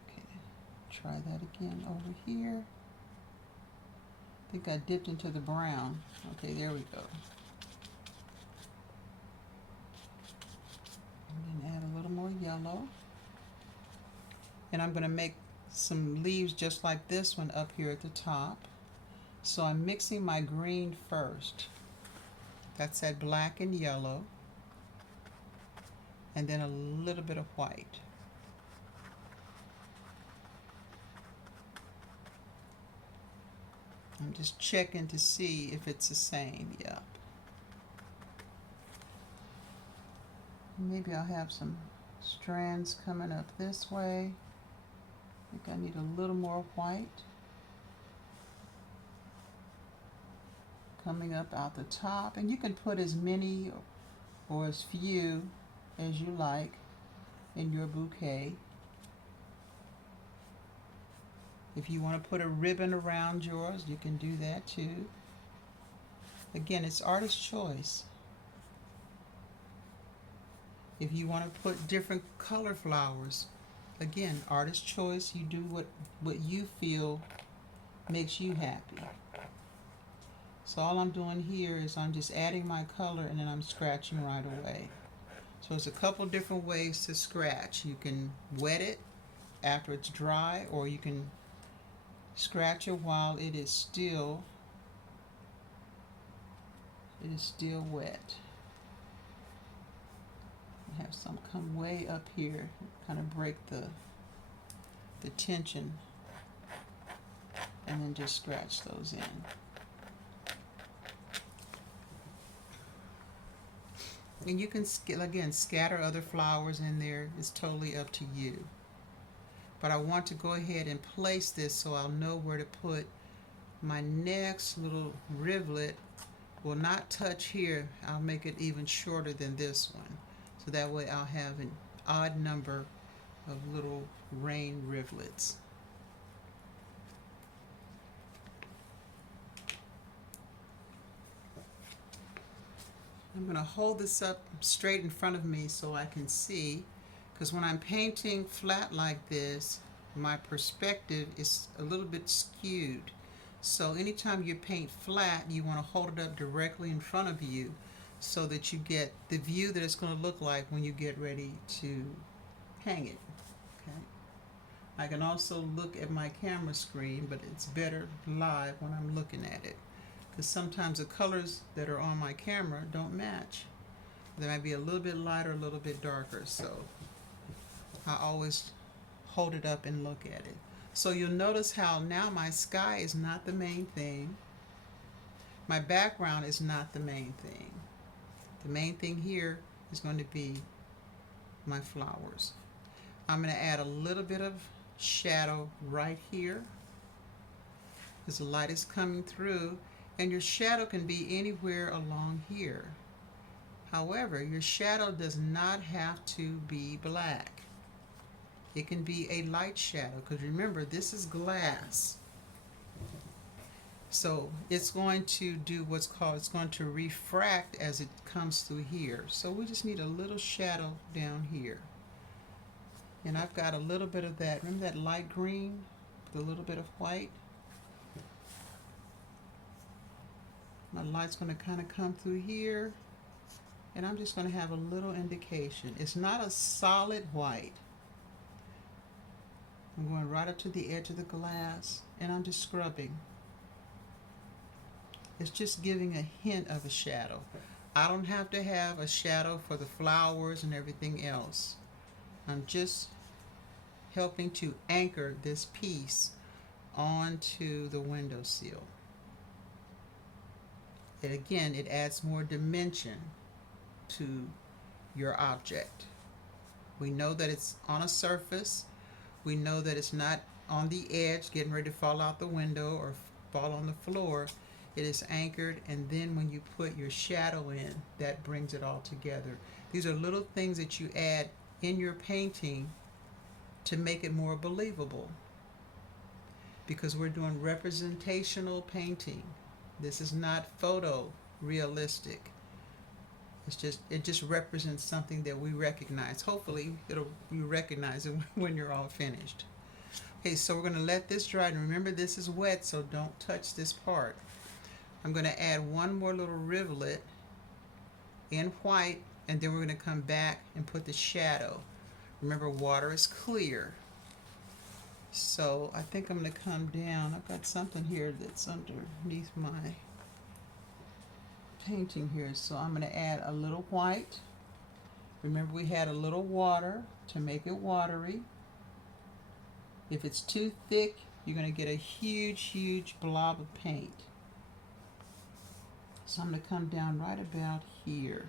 Okay, try that again over here. I think I dipped into the brown. Okay, there we go. And then add a little more yellow. And I'm going to make some leaves just like this one up here at the top. So I'm mixing my green first. That's that black and yellow. And then a little bit of white. I'm just checking to see if it's the same. Yep. Maybe I'll have some strands coming up this way. I think I need a little more white. Coming up out the top. And you can put as many or as few as you like in your bouquet. If you want to put a ribbon around yours, you can do that too. Again, it's artist's choice. If you want to put different color flowers, again, artist's choice. You do what you feel makes you happy. So all I'm doing here is I'm just adding my color and then I'm scratching right away. So there's a couple different ways to scratch. You can wet it after it's dry, or you can scratch it while it is still wet. I have some come way up here, kind of break the tension, and then just scratch those in. And you can, again, scatter other flowers in there. It's totally up to you. But I want to go ahead and place this so I'll know where to put my next little rivulet. Will not touch here. I'll make it even shorter than this one. So that way I'll have an odd number of little rain rivulets. I'm going to hold this up straight in front of me so I can see, because when I'm painting flat like this, my perspective is a little bit skewed. So anytime you paint flat, you want to hold it up directly in front of you so that you get the view that it's going to look like when you get ready to hang it. Okay. I can also look at my camera screen, but it's better live when I'm looking at it, because sometimes the colors that are on my camera don't match. They might be a little bit lighter, a little bit darker, so I always hold it up and look at it. So you'll notice how now my sky is not the main thing. My background is not the main thing. The main thing here is going to be my flowers. I'm going to add a little bit of shadow right here as the light is coming through, and your shadow can be anywhere along here. However, your shadow does not have to be black. It can be a light shadow, because remember, this is glass. So it's going to do what's called, it's going to refract as it comes through here. So we just need a little shadow down here. And I've got a little bit of that, remember that light green with a little bit of white? My light's going to kind of come through here And I'm just going to have a little indication. It's not a solid white. I'm going right up to the edge of the glass, and I'm just scrubbing. It's just giving a hint of a shadow. I don't have to have a shadow for the flowers and everything else. I'm just helping to anchor this piece onto the windowsill. And again, it adds more dimension to your object. We know that it's on a surface. We know that it's not on the edge getting ready to fall out the window or fall on the floor. It is anchored, and then when you put your shadow in, that brings it all together. These are little things that you add in your painting to make it more believable, because we're doing representational painting. This is not photo realistic. It just represents something that we recognize. Hopefully you recognize it when you're all finished. Okay, so we're going to let this dry, and remember this is wet, so don't touch this part. I'm going to add one more little rivulet in white, and then we're going to come back and put the shadow. Remember, water is clear. So I think I'm going to come down. I've got something here that's underneath my painting here. So I'm going to add a little white. Remember, we had a little water to make it watery. If it's too thick, you're going to get a huge blob of paint. So I'm going to come down right about here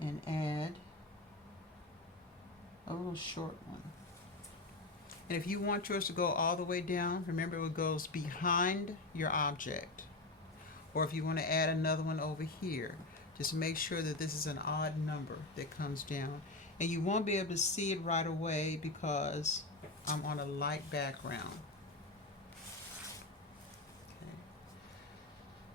and add a little short one. And if you want yours to go all the way down, remember it goes behind your object. Or if you want to add another one over here, just make sure that this is an odd number that comes down. And you won't be able to see it right away because I'm on a light background.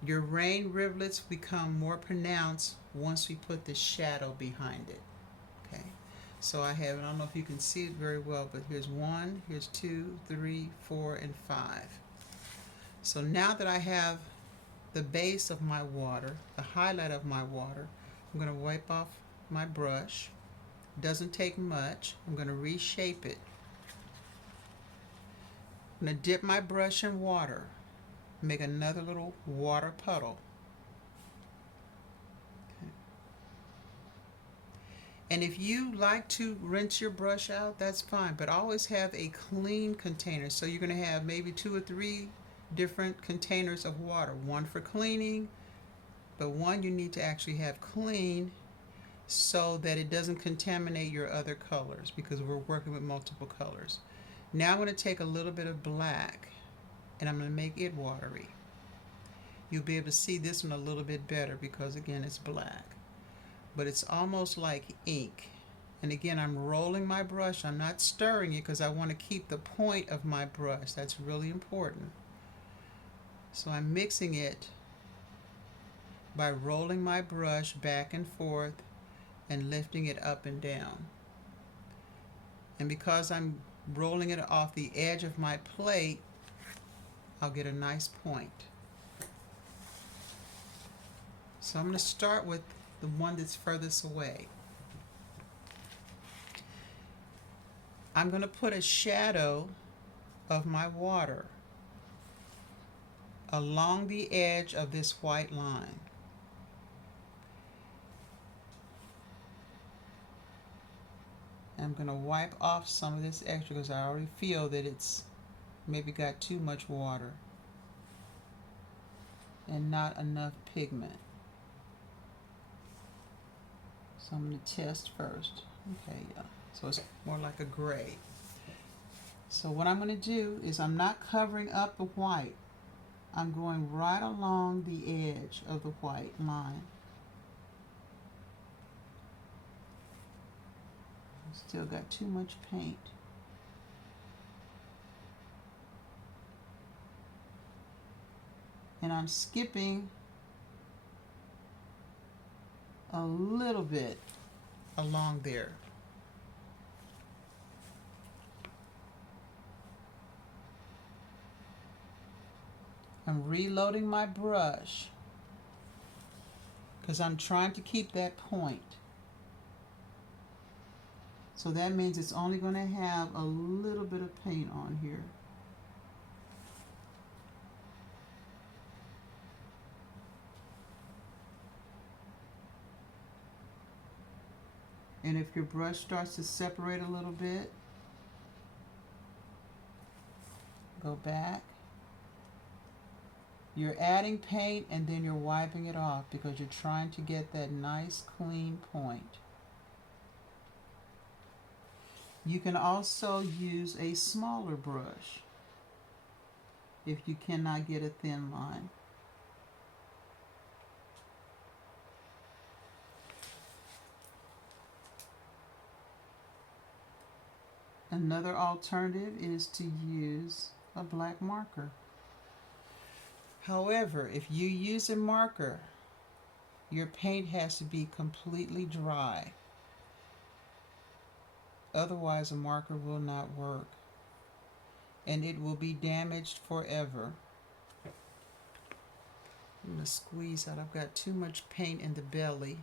Your rain rivulets become more pronounced once we put the shadow behind it. Okay, so I don't know if you can see it very well, but here's 1, here's 2, 3, 4, and 5. So now that I have the base of my water, the highlight of my water, I'm going to wipe off my brush. Doesn't take much. I'm going to reshape it. I'm going to dip my brush in water. Make another little water puddle. Okay. And if you like to rinse your brush out, that's fine, but always have a clean container. So you're going to have maybe 2 or 3 different containers of water. One for cleaning, but one you need to actually have clean so that it doesn't contaminate your other colors, because we're working with multiple colors. Now I'm going to take a little bit of black and I'm going to make it watery. You'll be able to see this one a little bit better because again it's black, but it's almost like ink. And again, I'm rolling my brush. I'm not stirring it because I want to keep the point of my brush. That's really important. So I'm mixing it by rolling my brush back and forth and lifting it up and down. And because I'm rolling it off the edge of my plate, I'll get a nice point. So I'm going to start with the one that's furthest away. I'm going to put a shadow of my water along the edge of this white line. I'm going to wipe off some of this extra because I already feel that it's maybe got too much water and not enough pigment. So I'm going to test first. Okay, yeah. So it's more like a gray. So what I'm going to do is I'm not covering up the white. I'm going right along the edge of the white line. Still got too much paint. And I'm skipping a little bit along there. I'm reloading my brush because I'm trying to keep that point. So that means it's only going to have a little bit of paint on here. And if your brush starts to separate a little bit, go back. You're adding paint and then you're wiping it off because you're trying to get that nice clean point. You can also use a smaller brush if you cannot get a thin line. Another alternative is to use a black marker. However, if you use a marker, your paint has to be completely dry. Otherwise, a marker will not work and it will be damaged forever. I'm going to squeeze out. I've got too much paint in the belly.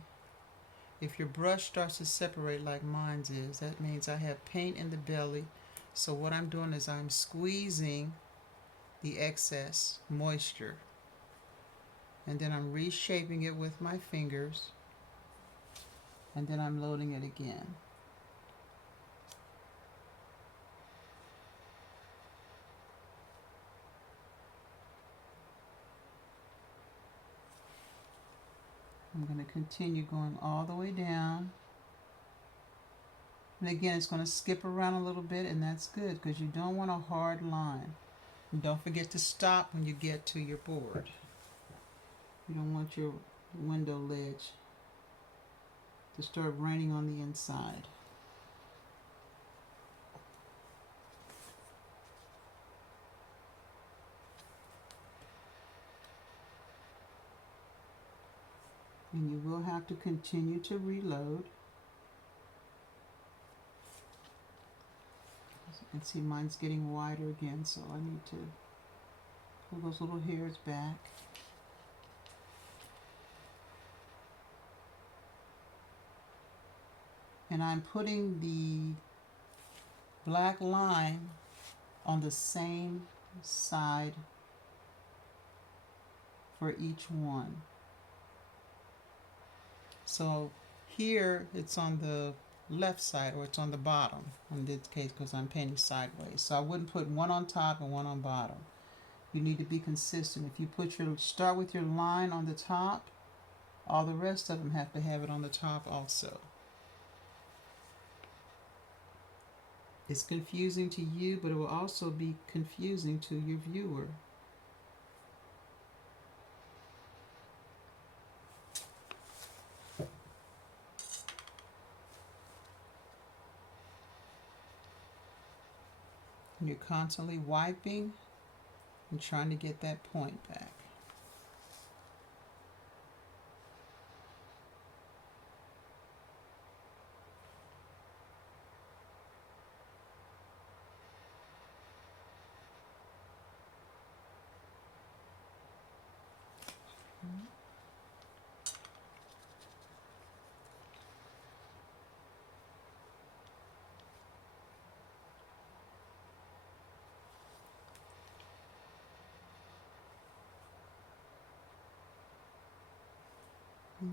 If your brush starts to separate like mine is, that means I have paint in the belly. So what I'm doing is I'm squeezing the excess moisture. And then I'm reshaping it with my fingers. And then I'm loading it again. I'm going to continue going all the way down. And again, it's going to skip around a little bit, and that's good because you don't want a hard line. And don't forget to stop when you get to your board. You don't want your window ledge to start raining on the inside. And you will have to continue to reload. As you can see, mine's getting wider again, so I need to pull those little hairs back. And I'm putting the black line on the same side for each one. So here it's on the left side, or it's on the bottom in this case because I'm painting sideways. So I wouldn't put one on top and one on bottom. You need to be consistent. If you start with your line on the top, all the rest of them have to have it on the top also. It's confusing to you, but it will also be confusing to your viewer. And you're constantly wiping and trying to get that point back.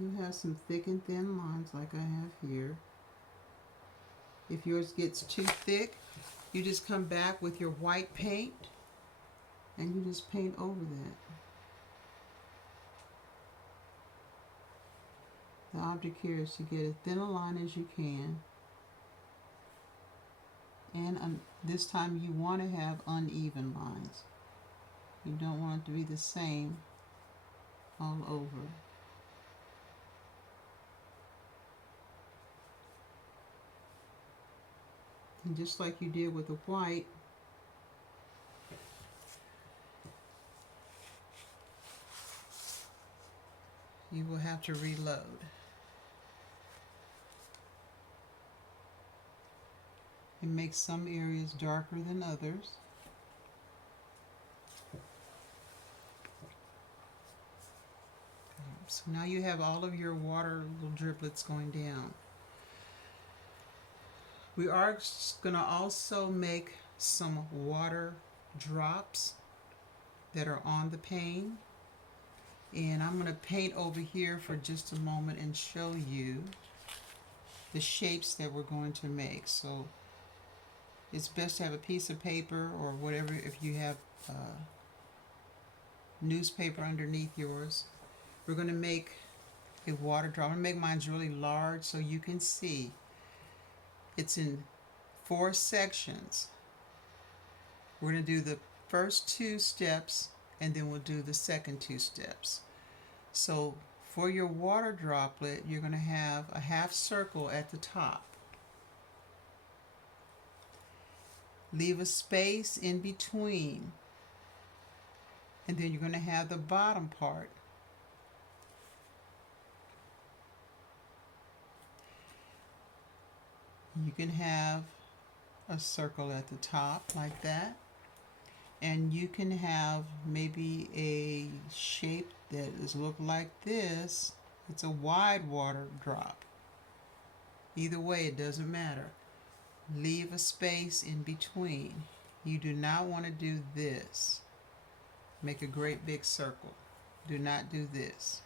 You have some thick and thin lines like I have here. If yours gets too thick, you just come back with your white paint and you just paint over that. The object here is to get as thin a line as you can. And this time you want to have uneven lines. You don't want it to be the same all over. And just like you did with the white, you will have to reload. It makes some areas darker than others. So So now you have all of your water little driplets going down. We are going to also make some water drops that are on the pane. And I'm going to paint over here for just a moment and show you the shapes that we're going to make. So it's best to have a piece of paper or whatever, if you have newspaper underneath yours. We're going to make a water drop. I'm going to make mine really large so you can see. It's in 4 sections. We're going to do the first 2 steps and then we'll do the second 2 steps. So for your water droplet, you're going to have a half circle at the top. Leave a space in between. And then you're going to have the bottom part. You can have a circle at the top like that. And you can have maybe a shape that is look like this. It's a wide water drop. Either way, it doesn't matter. Leave a space in between. You do not want to do this. Make a great big circle. Do not do this.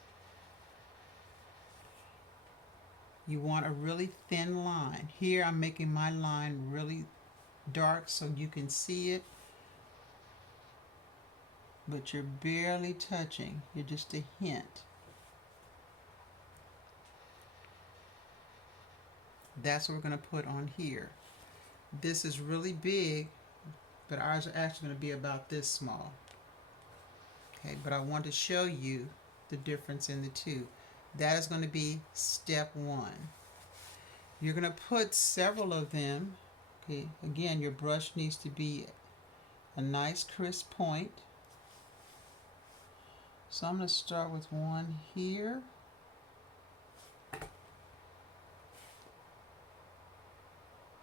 You want a really thin line. Here I'm making my line really dark so you can see it. But you're barely touching. You're just a hint. That's what we're going to put on here. This is really big, but ours are actually going to be about this small. Okay, but I want to show you the difference in the two. That is going to be step 1. You're going to put several of them. Okay, again, your brush needs to be a nice crisp point. So I'm going to start with one here.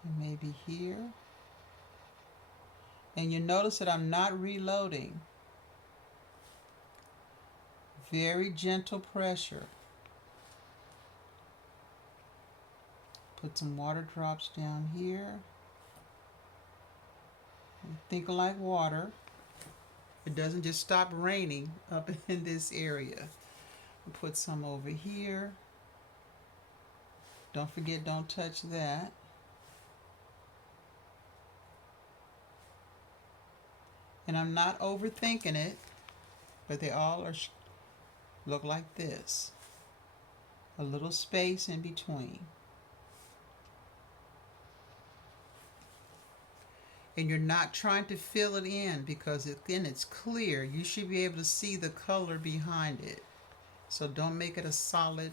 And maybe here. And you notice that I'm not reloading. Very gentle pressure. Put some water drops down here. Think like water. It doesn't just stop raining up in this area. Put some over here. Don't forget, don't touch that. And I'm not overthinking it, but they all are look like this. A little space in between. And you're not trying to fill it in because then it's clear. You should be able to see the color behind it. So don't make it a solid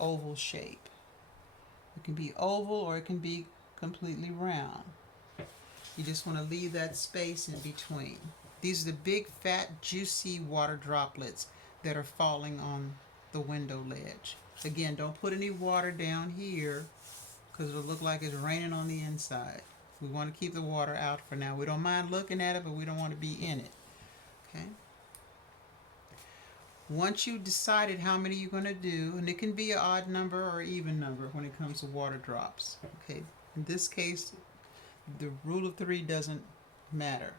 oval shape. It can be oval or it can be completely round. You just want to leave that space in between. These are the big, fat, juicy water droplets that are falling on the window ledge. Again, don't put any water down here because it'll look like it's raining on the inside. We want to keep the water out for now. We don't mind looking at it, but we don't want to be in it. Okay? Once you've decided how many you're going to do, and it can be an odd number or even number when it comes to water drops. Okay? In this case, the rule of 3 doesn't matter.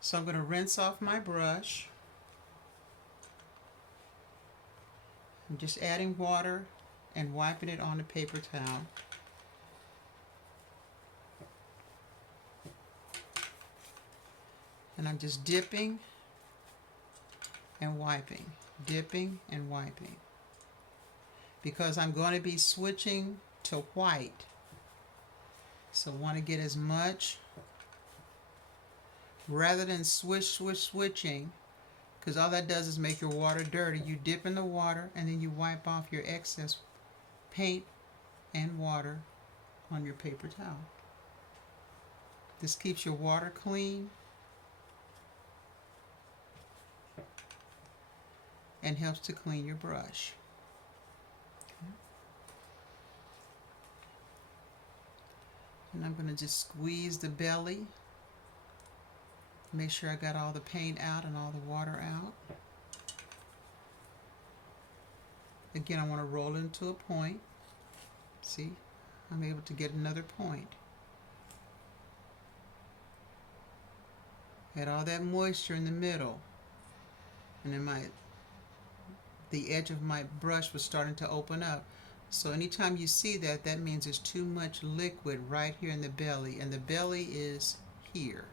So I'm going to rinse off my brush. I'm just adding water and wiping it on a paper towel. And I'm just dipping and wiping, dipping and wiping. Because I'm going to be switching to white. So I want to get as much, rather than switching, because all that does is make your water dirty. You dip in the water and then you wipe off your excess paint and water on your paper towel. This keeps your water clean and helps to clean your brush. Okay. And I'm going to just squeeze the belly. Make sure I got all the paint out and all the water out. Again, I want to roll into a point. See, I'm able to get another point. Had all that moisture in the middle, and then the edge of my brush was starting to open up. So anytime you see that, that means there's too much liquid right here in the belly, and the belly is here.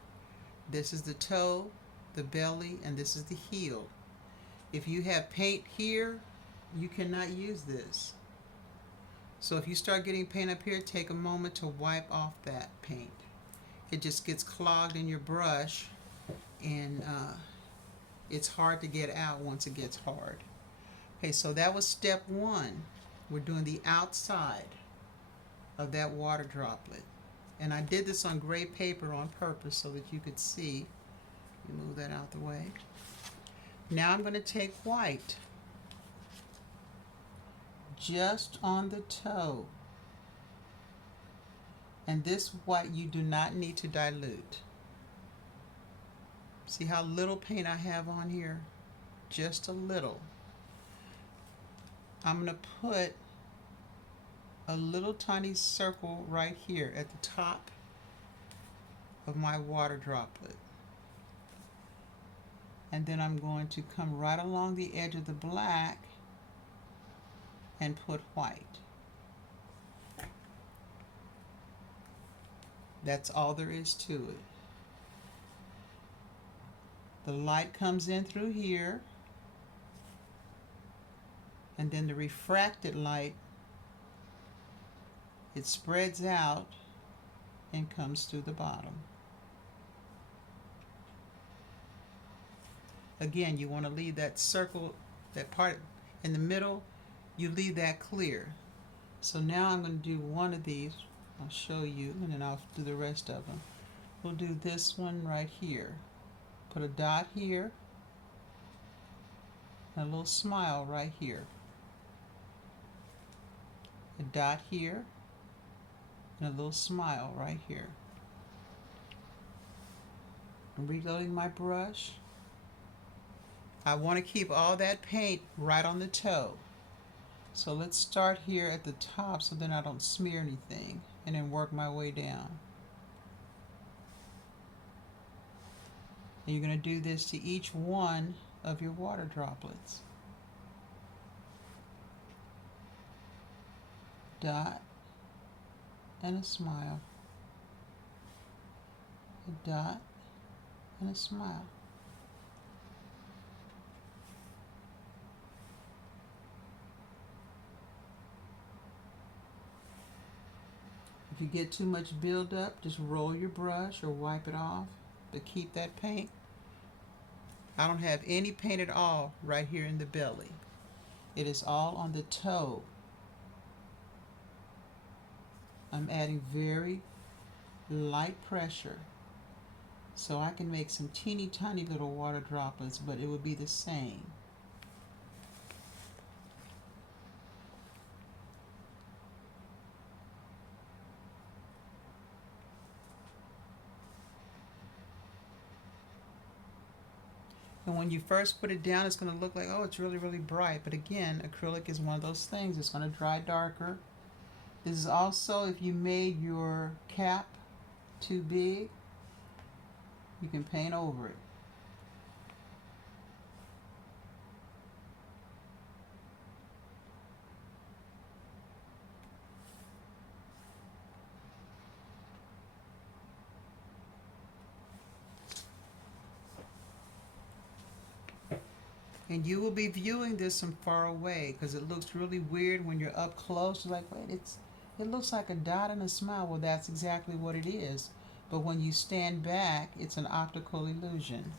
This is the toe, the belly, and this is the heel. If you have paint here, you cannot use this. So if you start getting paint up here, take a moment to wipe off that paint. It just gets clogged in your brush, and it's hard to get out once it gets hard. Okay, so that was step one. We're doing the outside of that water droplet. And I did this on gray paper on purpose so that you could see. You move that out the way. Now I'm going to take white just on the toe. And this white you do not need to dilute. See how little paint I have on here? Just a little. I'm going to put a little tiny circle right here at the top of my water droplet. And then I'm going to come right along the edge of the black and put white. That's all there is to it. The light comes in through here, and then the refracted light, it spreads out and comes through the bottom. Again, you want to leave that circle, that part in the middle, you leave that clear. So now I'm going to do one of these. I'll show you, and then I'll do the rest of them. We'll do this one right here. Put a dot here, and a little smile right here. A dot here, and a little smile right here. I'm reloading my brush. I want to keep all that paint right on the toe. So let's start here at the top so then I don't smear anything, and then work my way down. And you're going to do this to each one of your water droplets. Dot and a smile. A dot and a smile. If you get too much buildup, just roll your brush or wipe it off, but keep that paint. I don't have any paint at all right here in the belly. It is all on the toe. I'm adding very light pressure so I can make some teeny tiny little water droplets, but it will be the same. And when you first put it down, it's going to look like, oh, it's really, really bright. But again, acrylic is one of those things. It's going to dry darker. This is also, if you made your cap too big, you can paint over it. And you will be viewing this from far away because it looks really weird when you're up close. You're like, wait, it looks like a dot and a smile. Well, that's exactly what it is. But when you stand back, it's an optical illusion.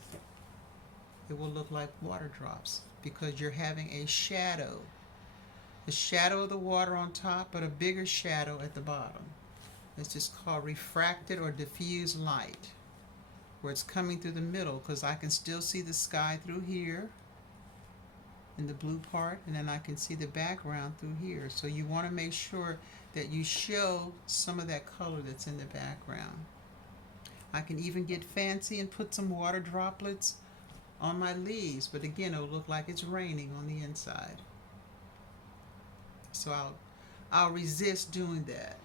It will look like water drops because you're having a shadow. The shadow of the water on top, but a bigger shadow at the bottom. It's just called refracted or diffused light, where it's coming through the middle because I can still see the sky through here in the blue part, and then I can see the background through here. So you want to make sure that you show some of that color that's in the background. I can even get fancy and put some water droplets on my leaves, but again, it'll look like it's raining on the inside. So I'll resist doing that.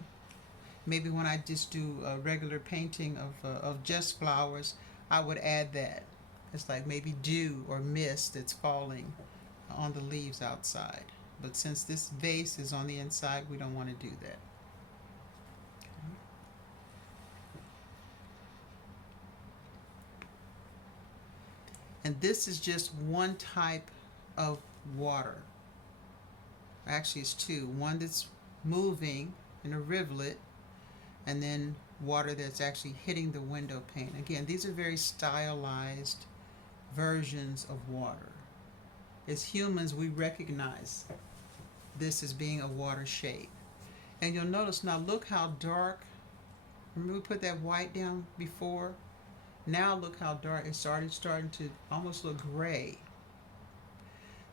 Maybe when I just do a regular painting of just flowers, I would add that. It's like maybe dew or mist that's falling on the leaves outside. But since this vase is on the inside, we don't want to do that. And this is just one type of water. Actually, it's two. One that's moving in a rivulet, and then water that's actually hitting the window pane. Again, these are very stylized versions of water. As humans, we recognize this as being a water shape. And you'll notice now, look how dark. Remember we put that white down before? Now look how dark it's starting to almost look gray.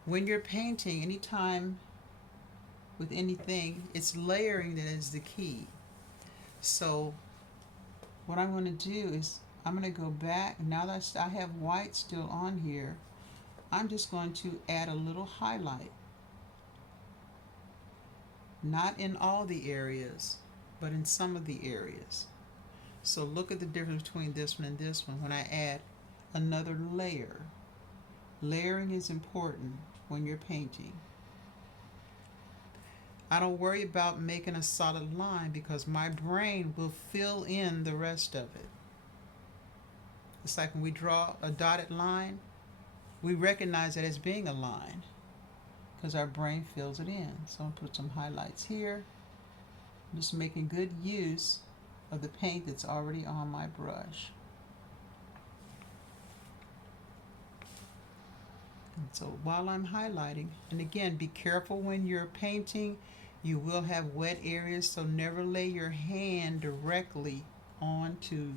When you're painting, anytime with anything, it's layering that is the key. So what I'm going to do is I'm going to go back. Now that I have white still on here, I'm just going to add a little highlight. Not in all the areas, but in some of the areas. So look at the difference between this one and this one when I add another layer. Layering is important when you're painting. I don't worry about making a solid line because my brain will fill in the rest of it. It's like when we draw a dotted line, we recognize it as being a line because our brain fills it in. So I'm going to put some highlights here. I'm just making good use of the paint that's already on my brush. And so while I'm highlighting, and again, be careful when you're painting, you will have wet areas, so never lay your hand directly onto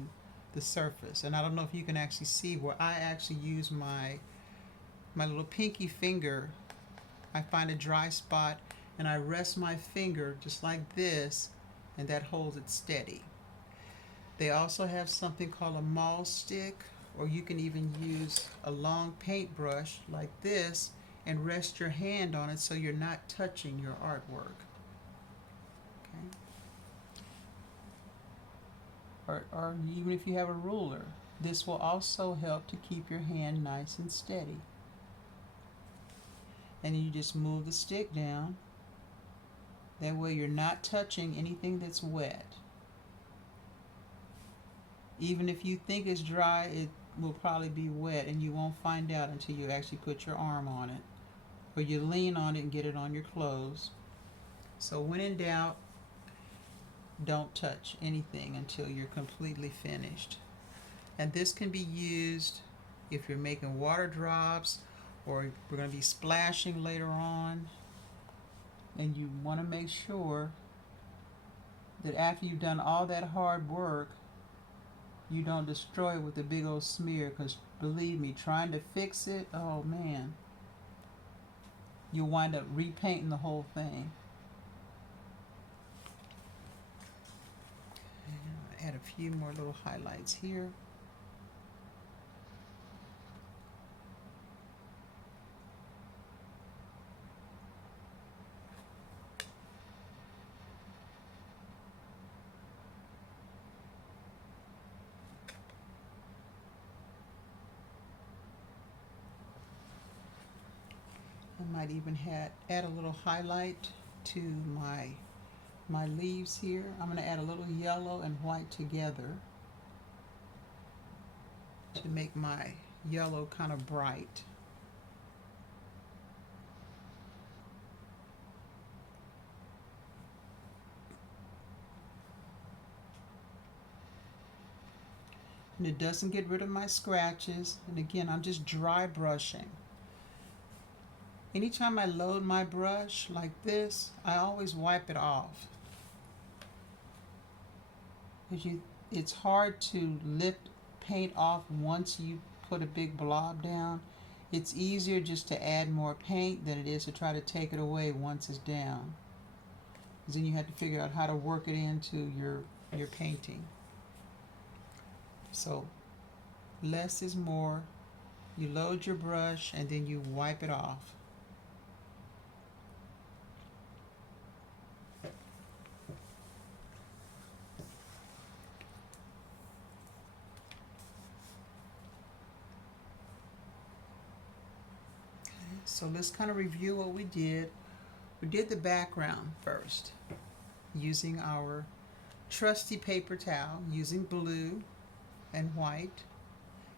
the surface. And I don't know if you can actually see where I actually use my little pinky finger. I find a dry spot and I rest my finger just like this, and that holds it steady. They also have something called a maul stick, or you can even use a long paintbrush like this and rest your hand on it so you're not touching your artwork. Okay? Or even if you have a ruler, this will also help to keep your hand nice and steady. And you just move the stick down. That way you're not touching anything that's wet. Even if you think it's dry, it will probably be wet, and you won't find out until you actually put your arm on it, or you lean on it and get it on your clothes. So when in doubt, don't touch anything until you're completely finished. And this can be used if you're making water drops, or we're going to be splashing later on, and you want to make sure that after you've done all that hard work, you don't destroy it with a big old smear, because believe me, trying to fix it, oh man, you'll wind up repainting the whole thing. And add a few more little highlights here. I might even add a little highlight to my leaves here. I'm going to add a little yellow and white together to make my yellow kind of bright. And it doesn't get rid of my scratches. And again, I'm just dry brushing. Anytime I load my brush like this, I always wipe it off. Because it's hard to lift paint off once you put a big blob down. It's easier just to add more paint than it is to try to take it away once it's down. Because then you have to figure out how to work it into your painting. So less is more. You load your brush and then you wipe it off. So let's kind of review what we did. We did the background first using our trusty paper towel, using blue and white.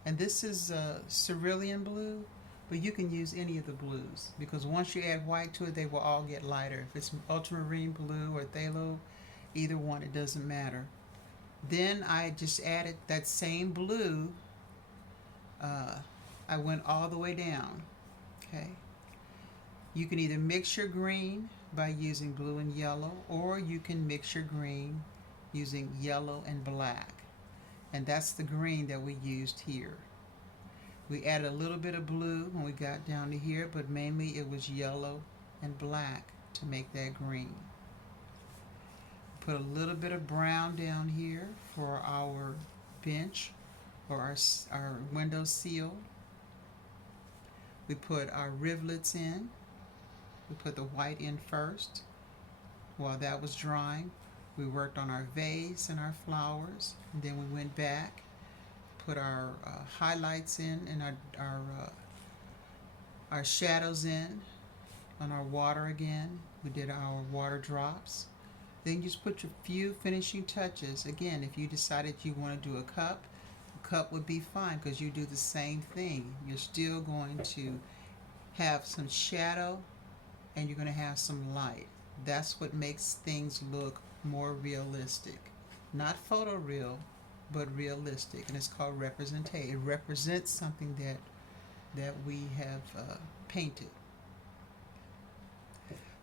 And this is cerulean blue, but you can use any of the blues because once you add white to it, they will all get lighter. If it's ultramarine blue or phthalo, either one, it doesn't matter. Then I just added that same blue. I went all the way down. Okay. You can either mix your green by using blue and yellow, or you can mix your green using yellow and black. And that's the green that we used here. We added a little bit of blue when we got down to here, but mainly it was yellow and black to make that green. Put a little bit of brown down here for our bench or our window sill. We put our rivulets in. We put the white in first. While that was drying, we worked on our vase and our flowers. And then we went back, put our highlights in and our shadows in on our water again. We did our water drops. Then you just put your few finishing touches. Again, if you decided you want to do a cup would be fine because you do the same thing. You're still going to have some shadow and you're going to have some light. That's what makes things look more realistic. Not photoreal, but realistic. And it's called representation. It represents something that we have painted.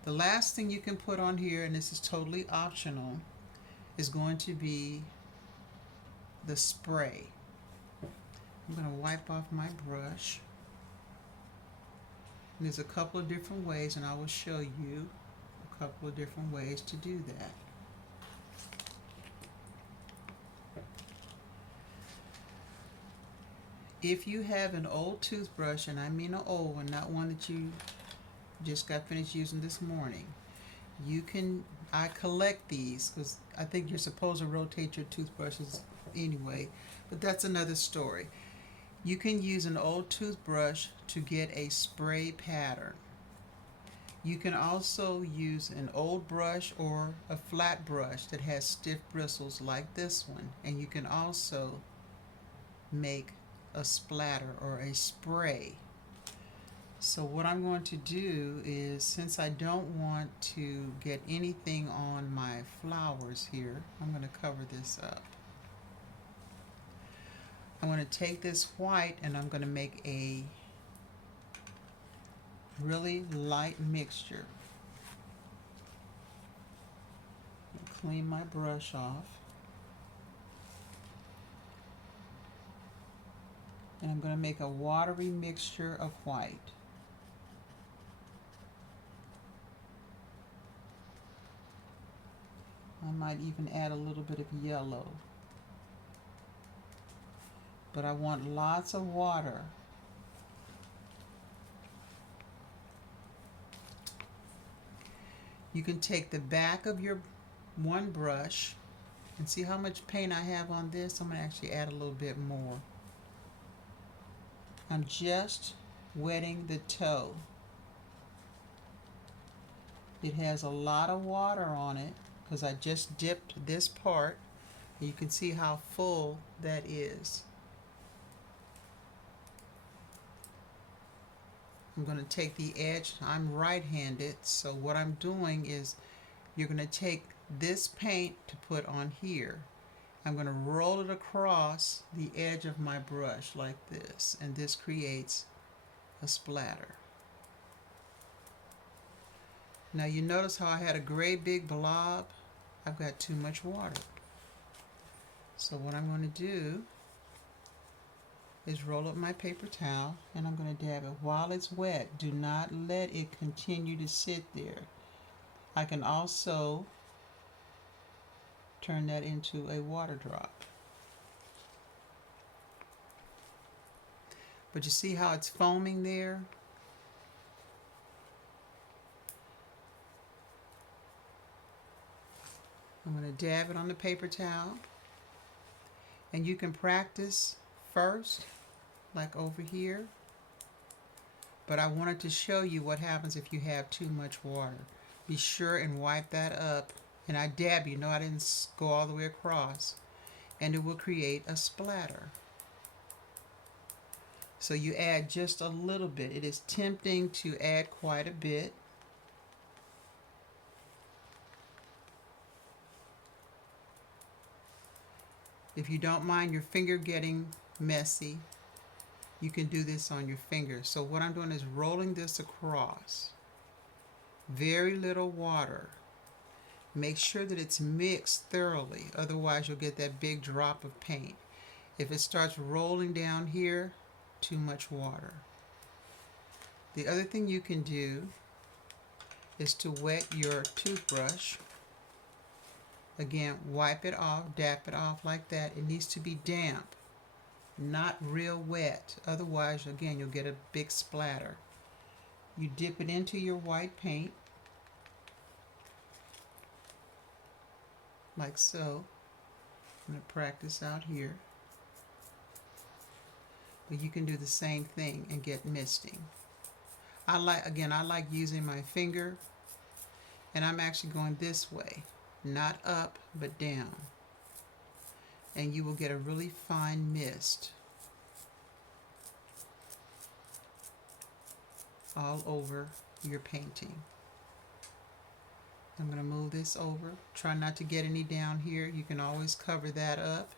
The last thing you can put on here, and this is totally optional, is going to be the spray. I'm going to wipe off my brush. And there's a couple of different ways, and I will show you a couple of different ways to do that. If you have an old toothbrush, and I mean an old one, not one that you just got finished using this morning, I collect these because I think you're supposed to rotate your toothbrushes anyway, but that's another story. You can use an old toothbrush to get a spray pattern. You can also use an old brush or a flat brush that has stiff bristles like this one, and you can also make a splatter or a spray. So what I'm going to do is, since I don't want to get anything on my flowers here, I'm going to cover this up. I'm going to take this white and I'm going to make a really light mixture. Clean my brush off. And I'm going to make a watery mixture of white. I might even add a little bit of yellow. But I want lots of water. You can take the back of your one brush and see how much paint I have on this. I'm going to actually add a little bit more. I'm just wetting the toe. It has a lot of water on it because I just dipped this part. And you can see how full that is. I'm going to take the edge. I'm right-handed, so what I'm doing is you're going to take this paint to put on here. I'm going to roll it across the edge of my brush like this, and this creates a splatter. Now you notice how I had a great big blob? I've got too much water. So what I'm going to do is roll up my paper towel and I'm going to dab it while it's wet. Do not let it continue to sit there. I can also turn that into a water drop. But you see how it's foaming there? I'm going to dab it on the paper towel. And you can practice first, like over here, but I wanted to show you what happens if you have too much water. Be sure and wipe that up. And I dab you, no, I didn't go all the way across. And it will create a splatter. So you add just a little bit. It is tempting to add quite a bit. If you don't mind your finger getting messy, you can do this on your finger. So what I'm doing is rolling this across. Very little water. Make sure that it's mixed thoroughly, otherwise you'll get that big drop of paint. If it starts rolling down here, too much water. The other thing you can do is to wet your toothbrush. Again, wipe it off, dap it off like that. It needs to be damp, not real wet. Otherwise, again, you'll get a big splatter. You dip it into your white paint, like so. I'm going to practice out here. But you can do the same thing and get misting. I like using my finger, and I'm actually going this way. Not up, but down. And you will get a really fine mist all over your painting. I'm going to move this over. Try not to get any down here. You can always cover that up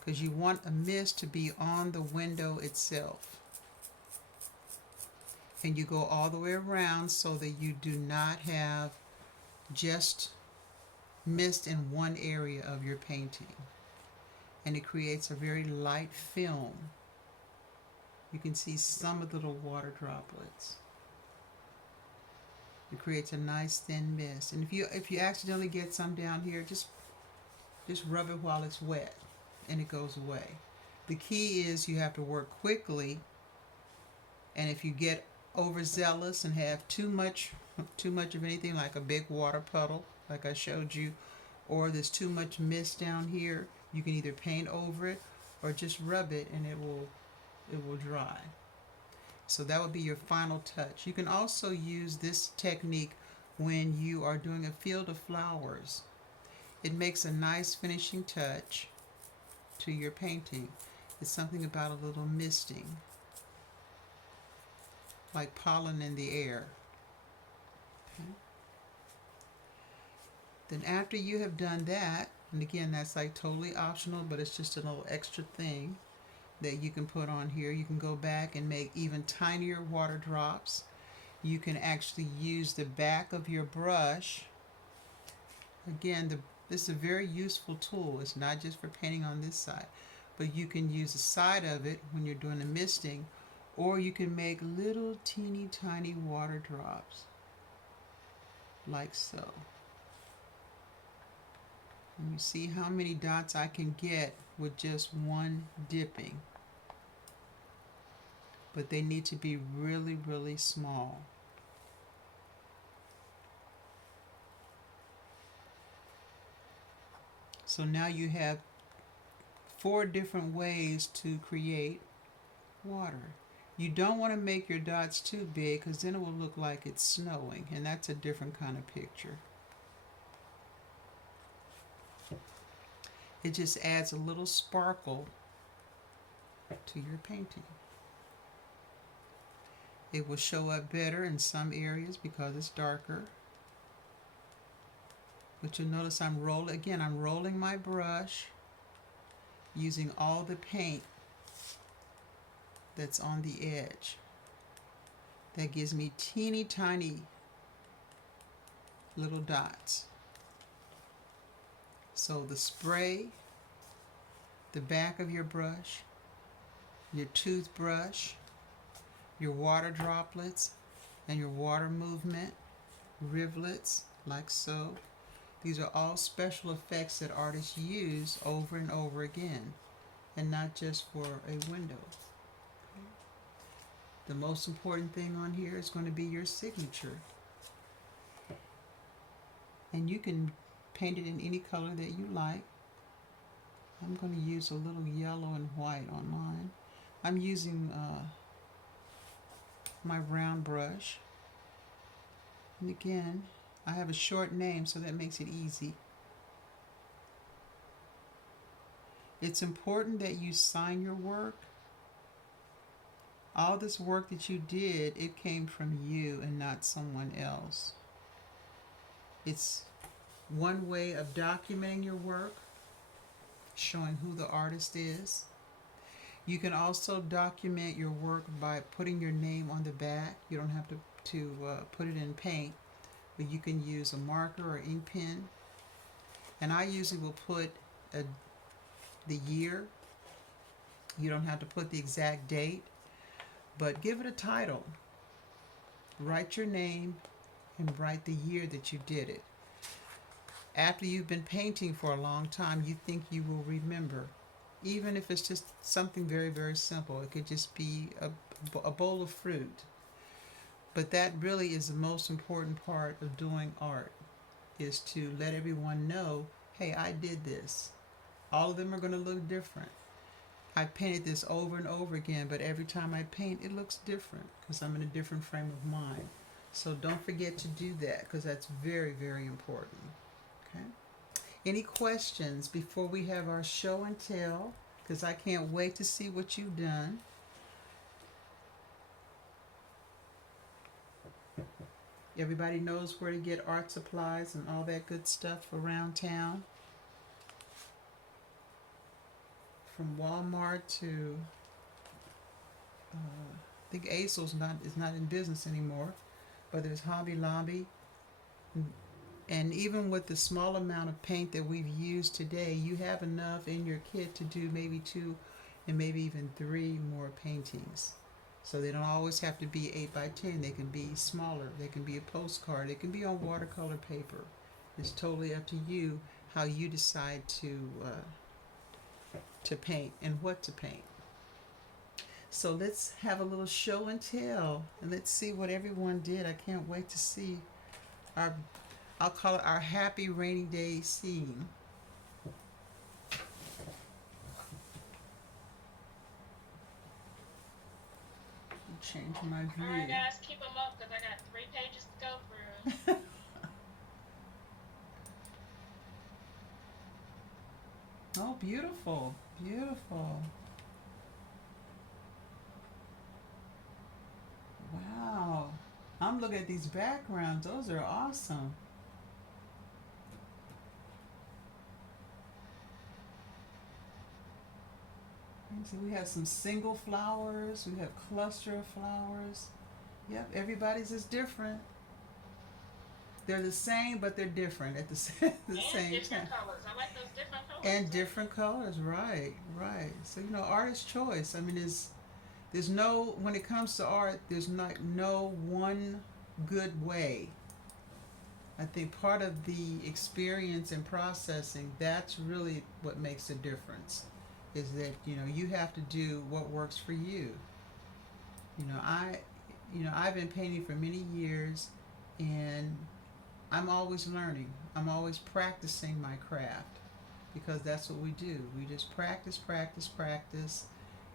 because you want a mist to be on the window itself. And you go all the way around so that you do not have just mist in one area of your painting. And it creates a very light film. You can see some of the little water droplets. It creates a nice thin mist. And if you accidentally get some down here, just rub it while it's wet and it goes away. The key is you have to work quickly, and if you get overzealous and have too much of anything, like a big water puddle like I showed you, or there's too much mist down here, you can either paint over it or just rub it and it will dry. So that would be your final touch. You can also use this technique when you are doing a field of flowers. It makes a nice finishing touch to your painting. It's something about a little misting, like pollen in the air. Okay. Then after you have done that, and again, that's like totally optional, but it's just a little extra thing that you can put on here. You can go back and make even tinier water drops. You can actually use the back of your brush. Again, this is a very useful tool. It's not just for painting on this side, but you can use the side of it when you're doing the misting, or you can make little teeny tiny water drops, like so. And you see how many dots I can get with just one dipping. But they need to be really, really small. So now you have 4 different ways to create water. You don't want to make your dots too big because then it will look like it's snowing, and that's a different kind of picture. It just adds a little sparkle to your painting. It will show up better in some areas because it's darker. But you'll notice I'm rolling my brush using all the paint that's on the edge. That gives me teeny tiny little dots. So the spray, the back of your brush, your toothbrush, your water droplets, and your water movement, rivulets, like so. These are all special effects that artists use over and over again, and not just for a window. Okay. The most important thing on here is going to be your signature. And you can paint it in any color that you like. I'm going to use a little yellow and white on mine. I'm using my round brush. And again, I have a short name, so that makes it easy. It's important that you sign your work. All this work that you did, it came from you and not someone else. It's one way of documenting your work, showing who the artist is. You can also document your work by putting your name on the back. You don't have to put it in paint, but you can use a marker or ink pen. And I usually will put the year. You don't have to put the exact date, but give it a title. Write your name and write the year that you did it. After you've been painting for a long time, you think you will remember. Even if it's just something very, very simple. It could just be a bowl of fruit. But that really is the most important part of doing art, is to let everyone know, hey, I did this. All of them are going to look different. I painted this over and over again, but every time I paint, it looks different because I'm in a different frame of mind. So don't forget to do that, because that's very, very important. Okay? Any questions before we have our show and tell? Because I can't wait to see what you've done. Everybody knows where to get art supplies and all that good stuff around town. From Walmart to I think ASOS is not in business anymore, but there's Hobby Lobby. And even with the small amount of paint that we've used today, you have enough in your kit to do maybe 2 and maybe even 3 more paintings. So they don't always have to be 8 by 10. They can be smaller. They can be a postcard. They can be on watercolor paper. It's totally up to you how you decide to paint and what to paint. So let's have a little show and tell, and let's see what everyone did. I can't wait to see I'll call it our happy rainy day scene. Change my view. Alright guys, keep them up because I got 3 pages to go through. Oh, beautiful. Beautiful. Wow. I'm looking at these backgrounds. Those are awesome. So we have some single flowers. We have cluster of flowers. Yep, everybody's is different. They're the same, but they're different at the same time. Different colors. I like those different colors. And different colors, right, right. So artist choice. I mean, there's no, when it comes to art, there's no one good way. I think part of the experience and processing, that's really what makes a difference. Is that you have to do what works for you. I've been painting for many years, and I'm always learning. I'm always practicing my craft, because that's what we do. We just practice, practice, practice,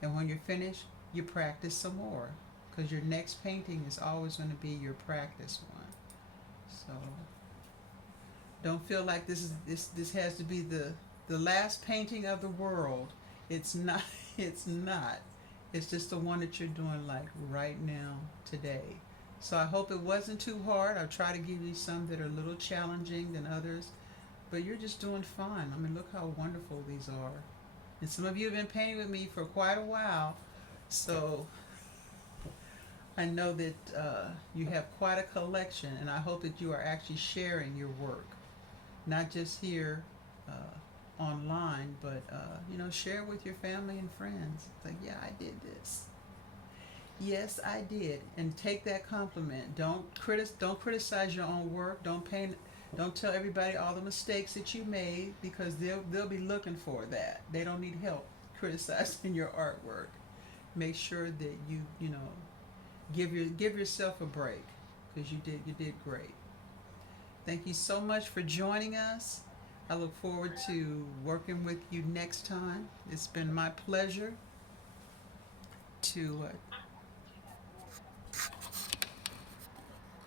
and when you're finished, you practice some more, because your next painting is always going to be your practice one. So don't feel like this has to be the last painting of the world. It's not. It's not. It's just the one that you're doing like right now, today. So I hope it wasn't too hard. I'll try to give you some that are a little challenging than others, but you're just doing fine. I mean, look how wonderful these are. And some of you have been painting with me for quite a while, so I know that you have quite a collection, and I hope that you are actually sharing your work, not just here online, but share with your family and friends. It's like, yeah, I did this. Yes, I did, and take that compliment. Don't criticize your own work. Don't tell everybody all the mistakes that you made, because they'll be looking for that. They don't need help criticizing your artwork. Make sure that you give yourself a break, because you did great. Thank you so much for joining us. I look forward to working with you next time. It's been my pleasure to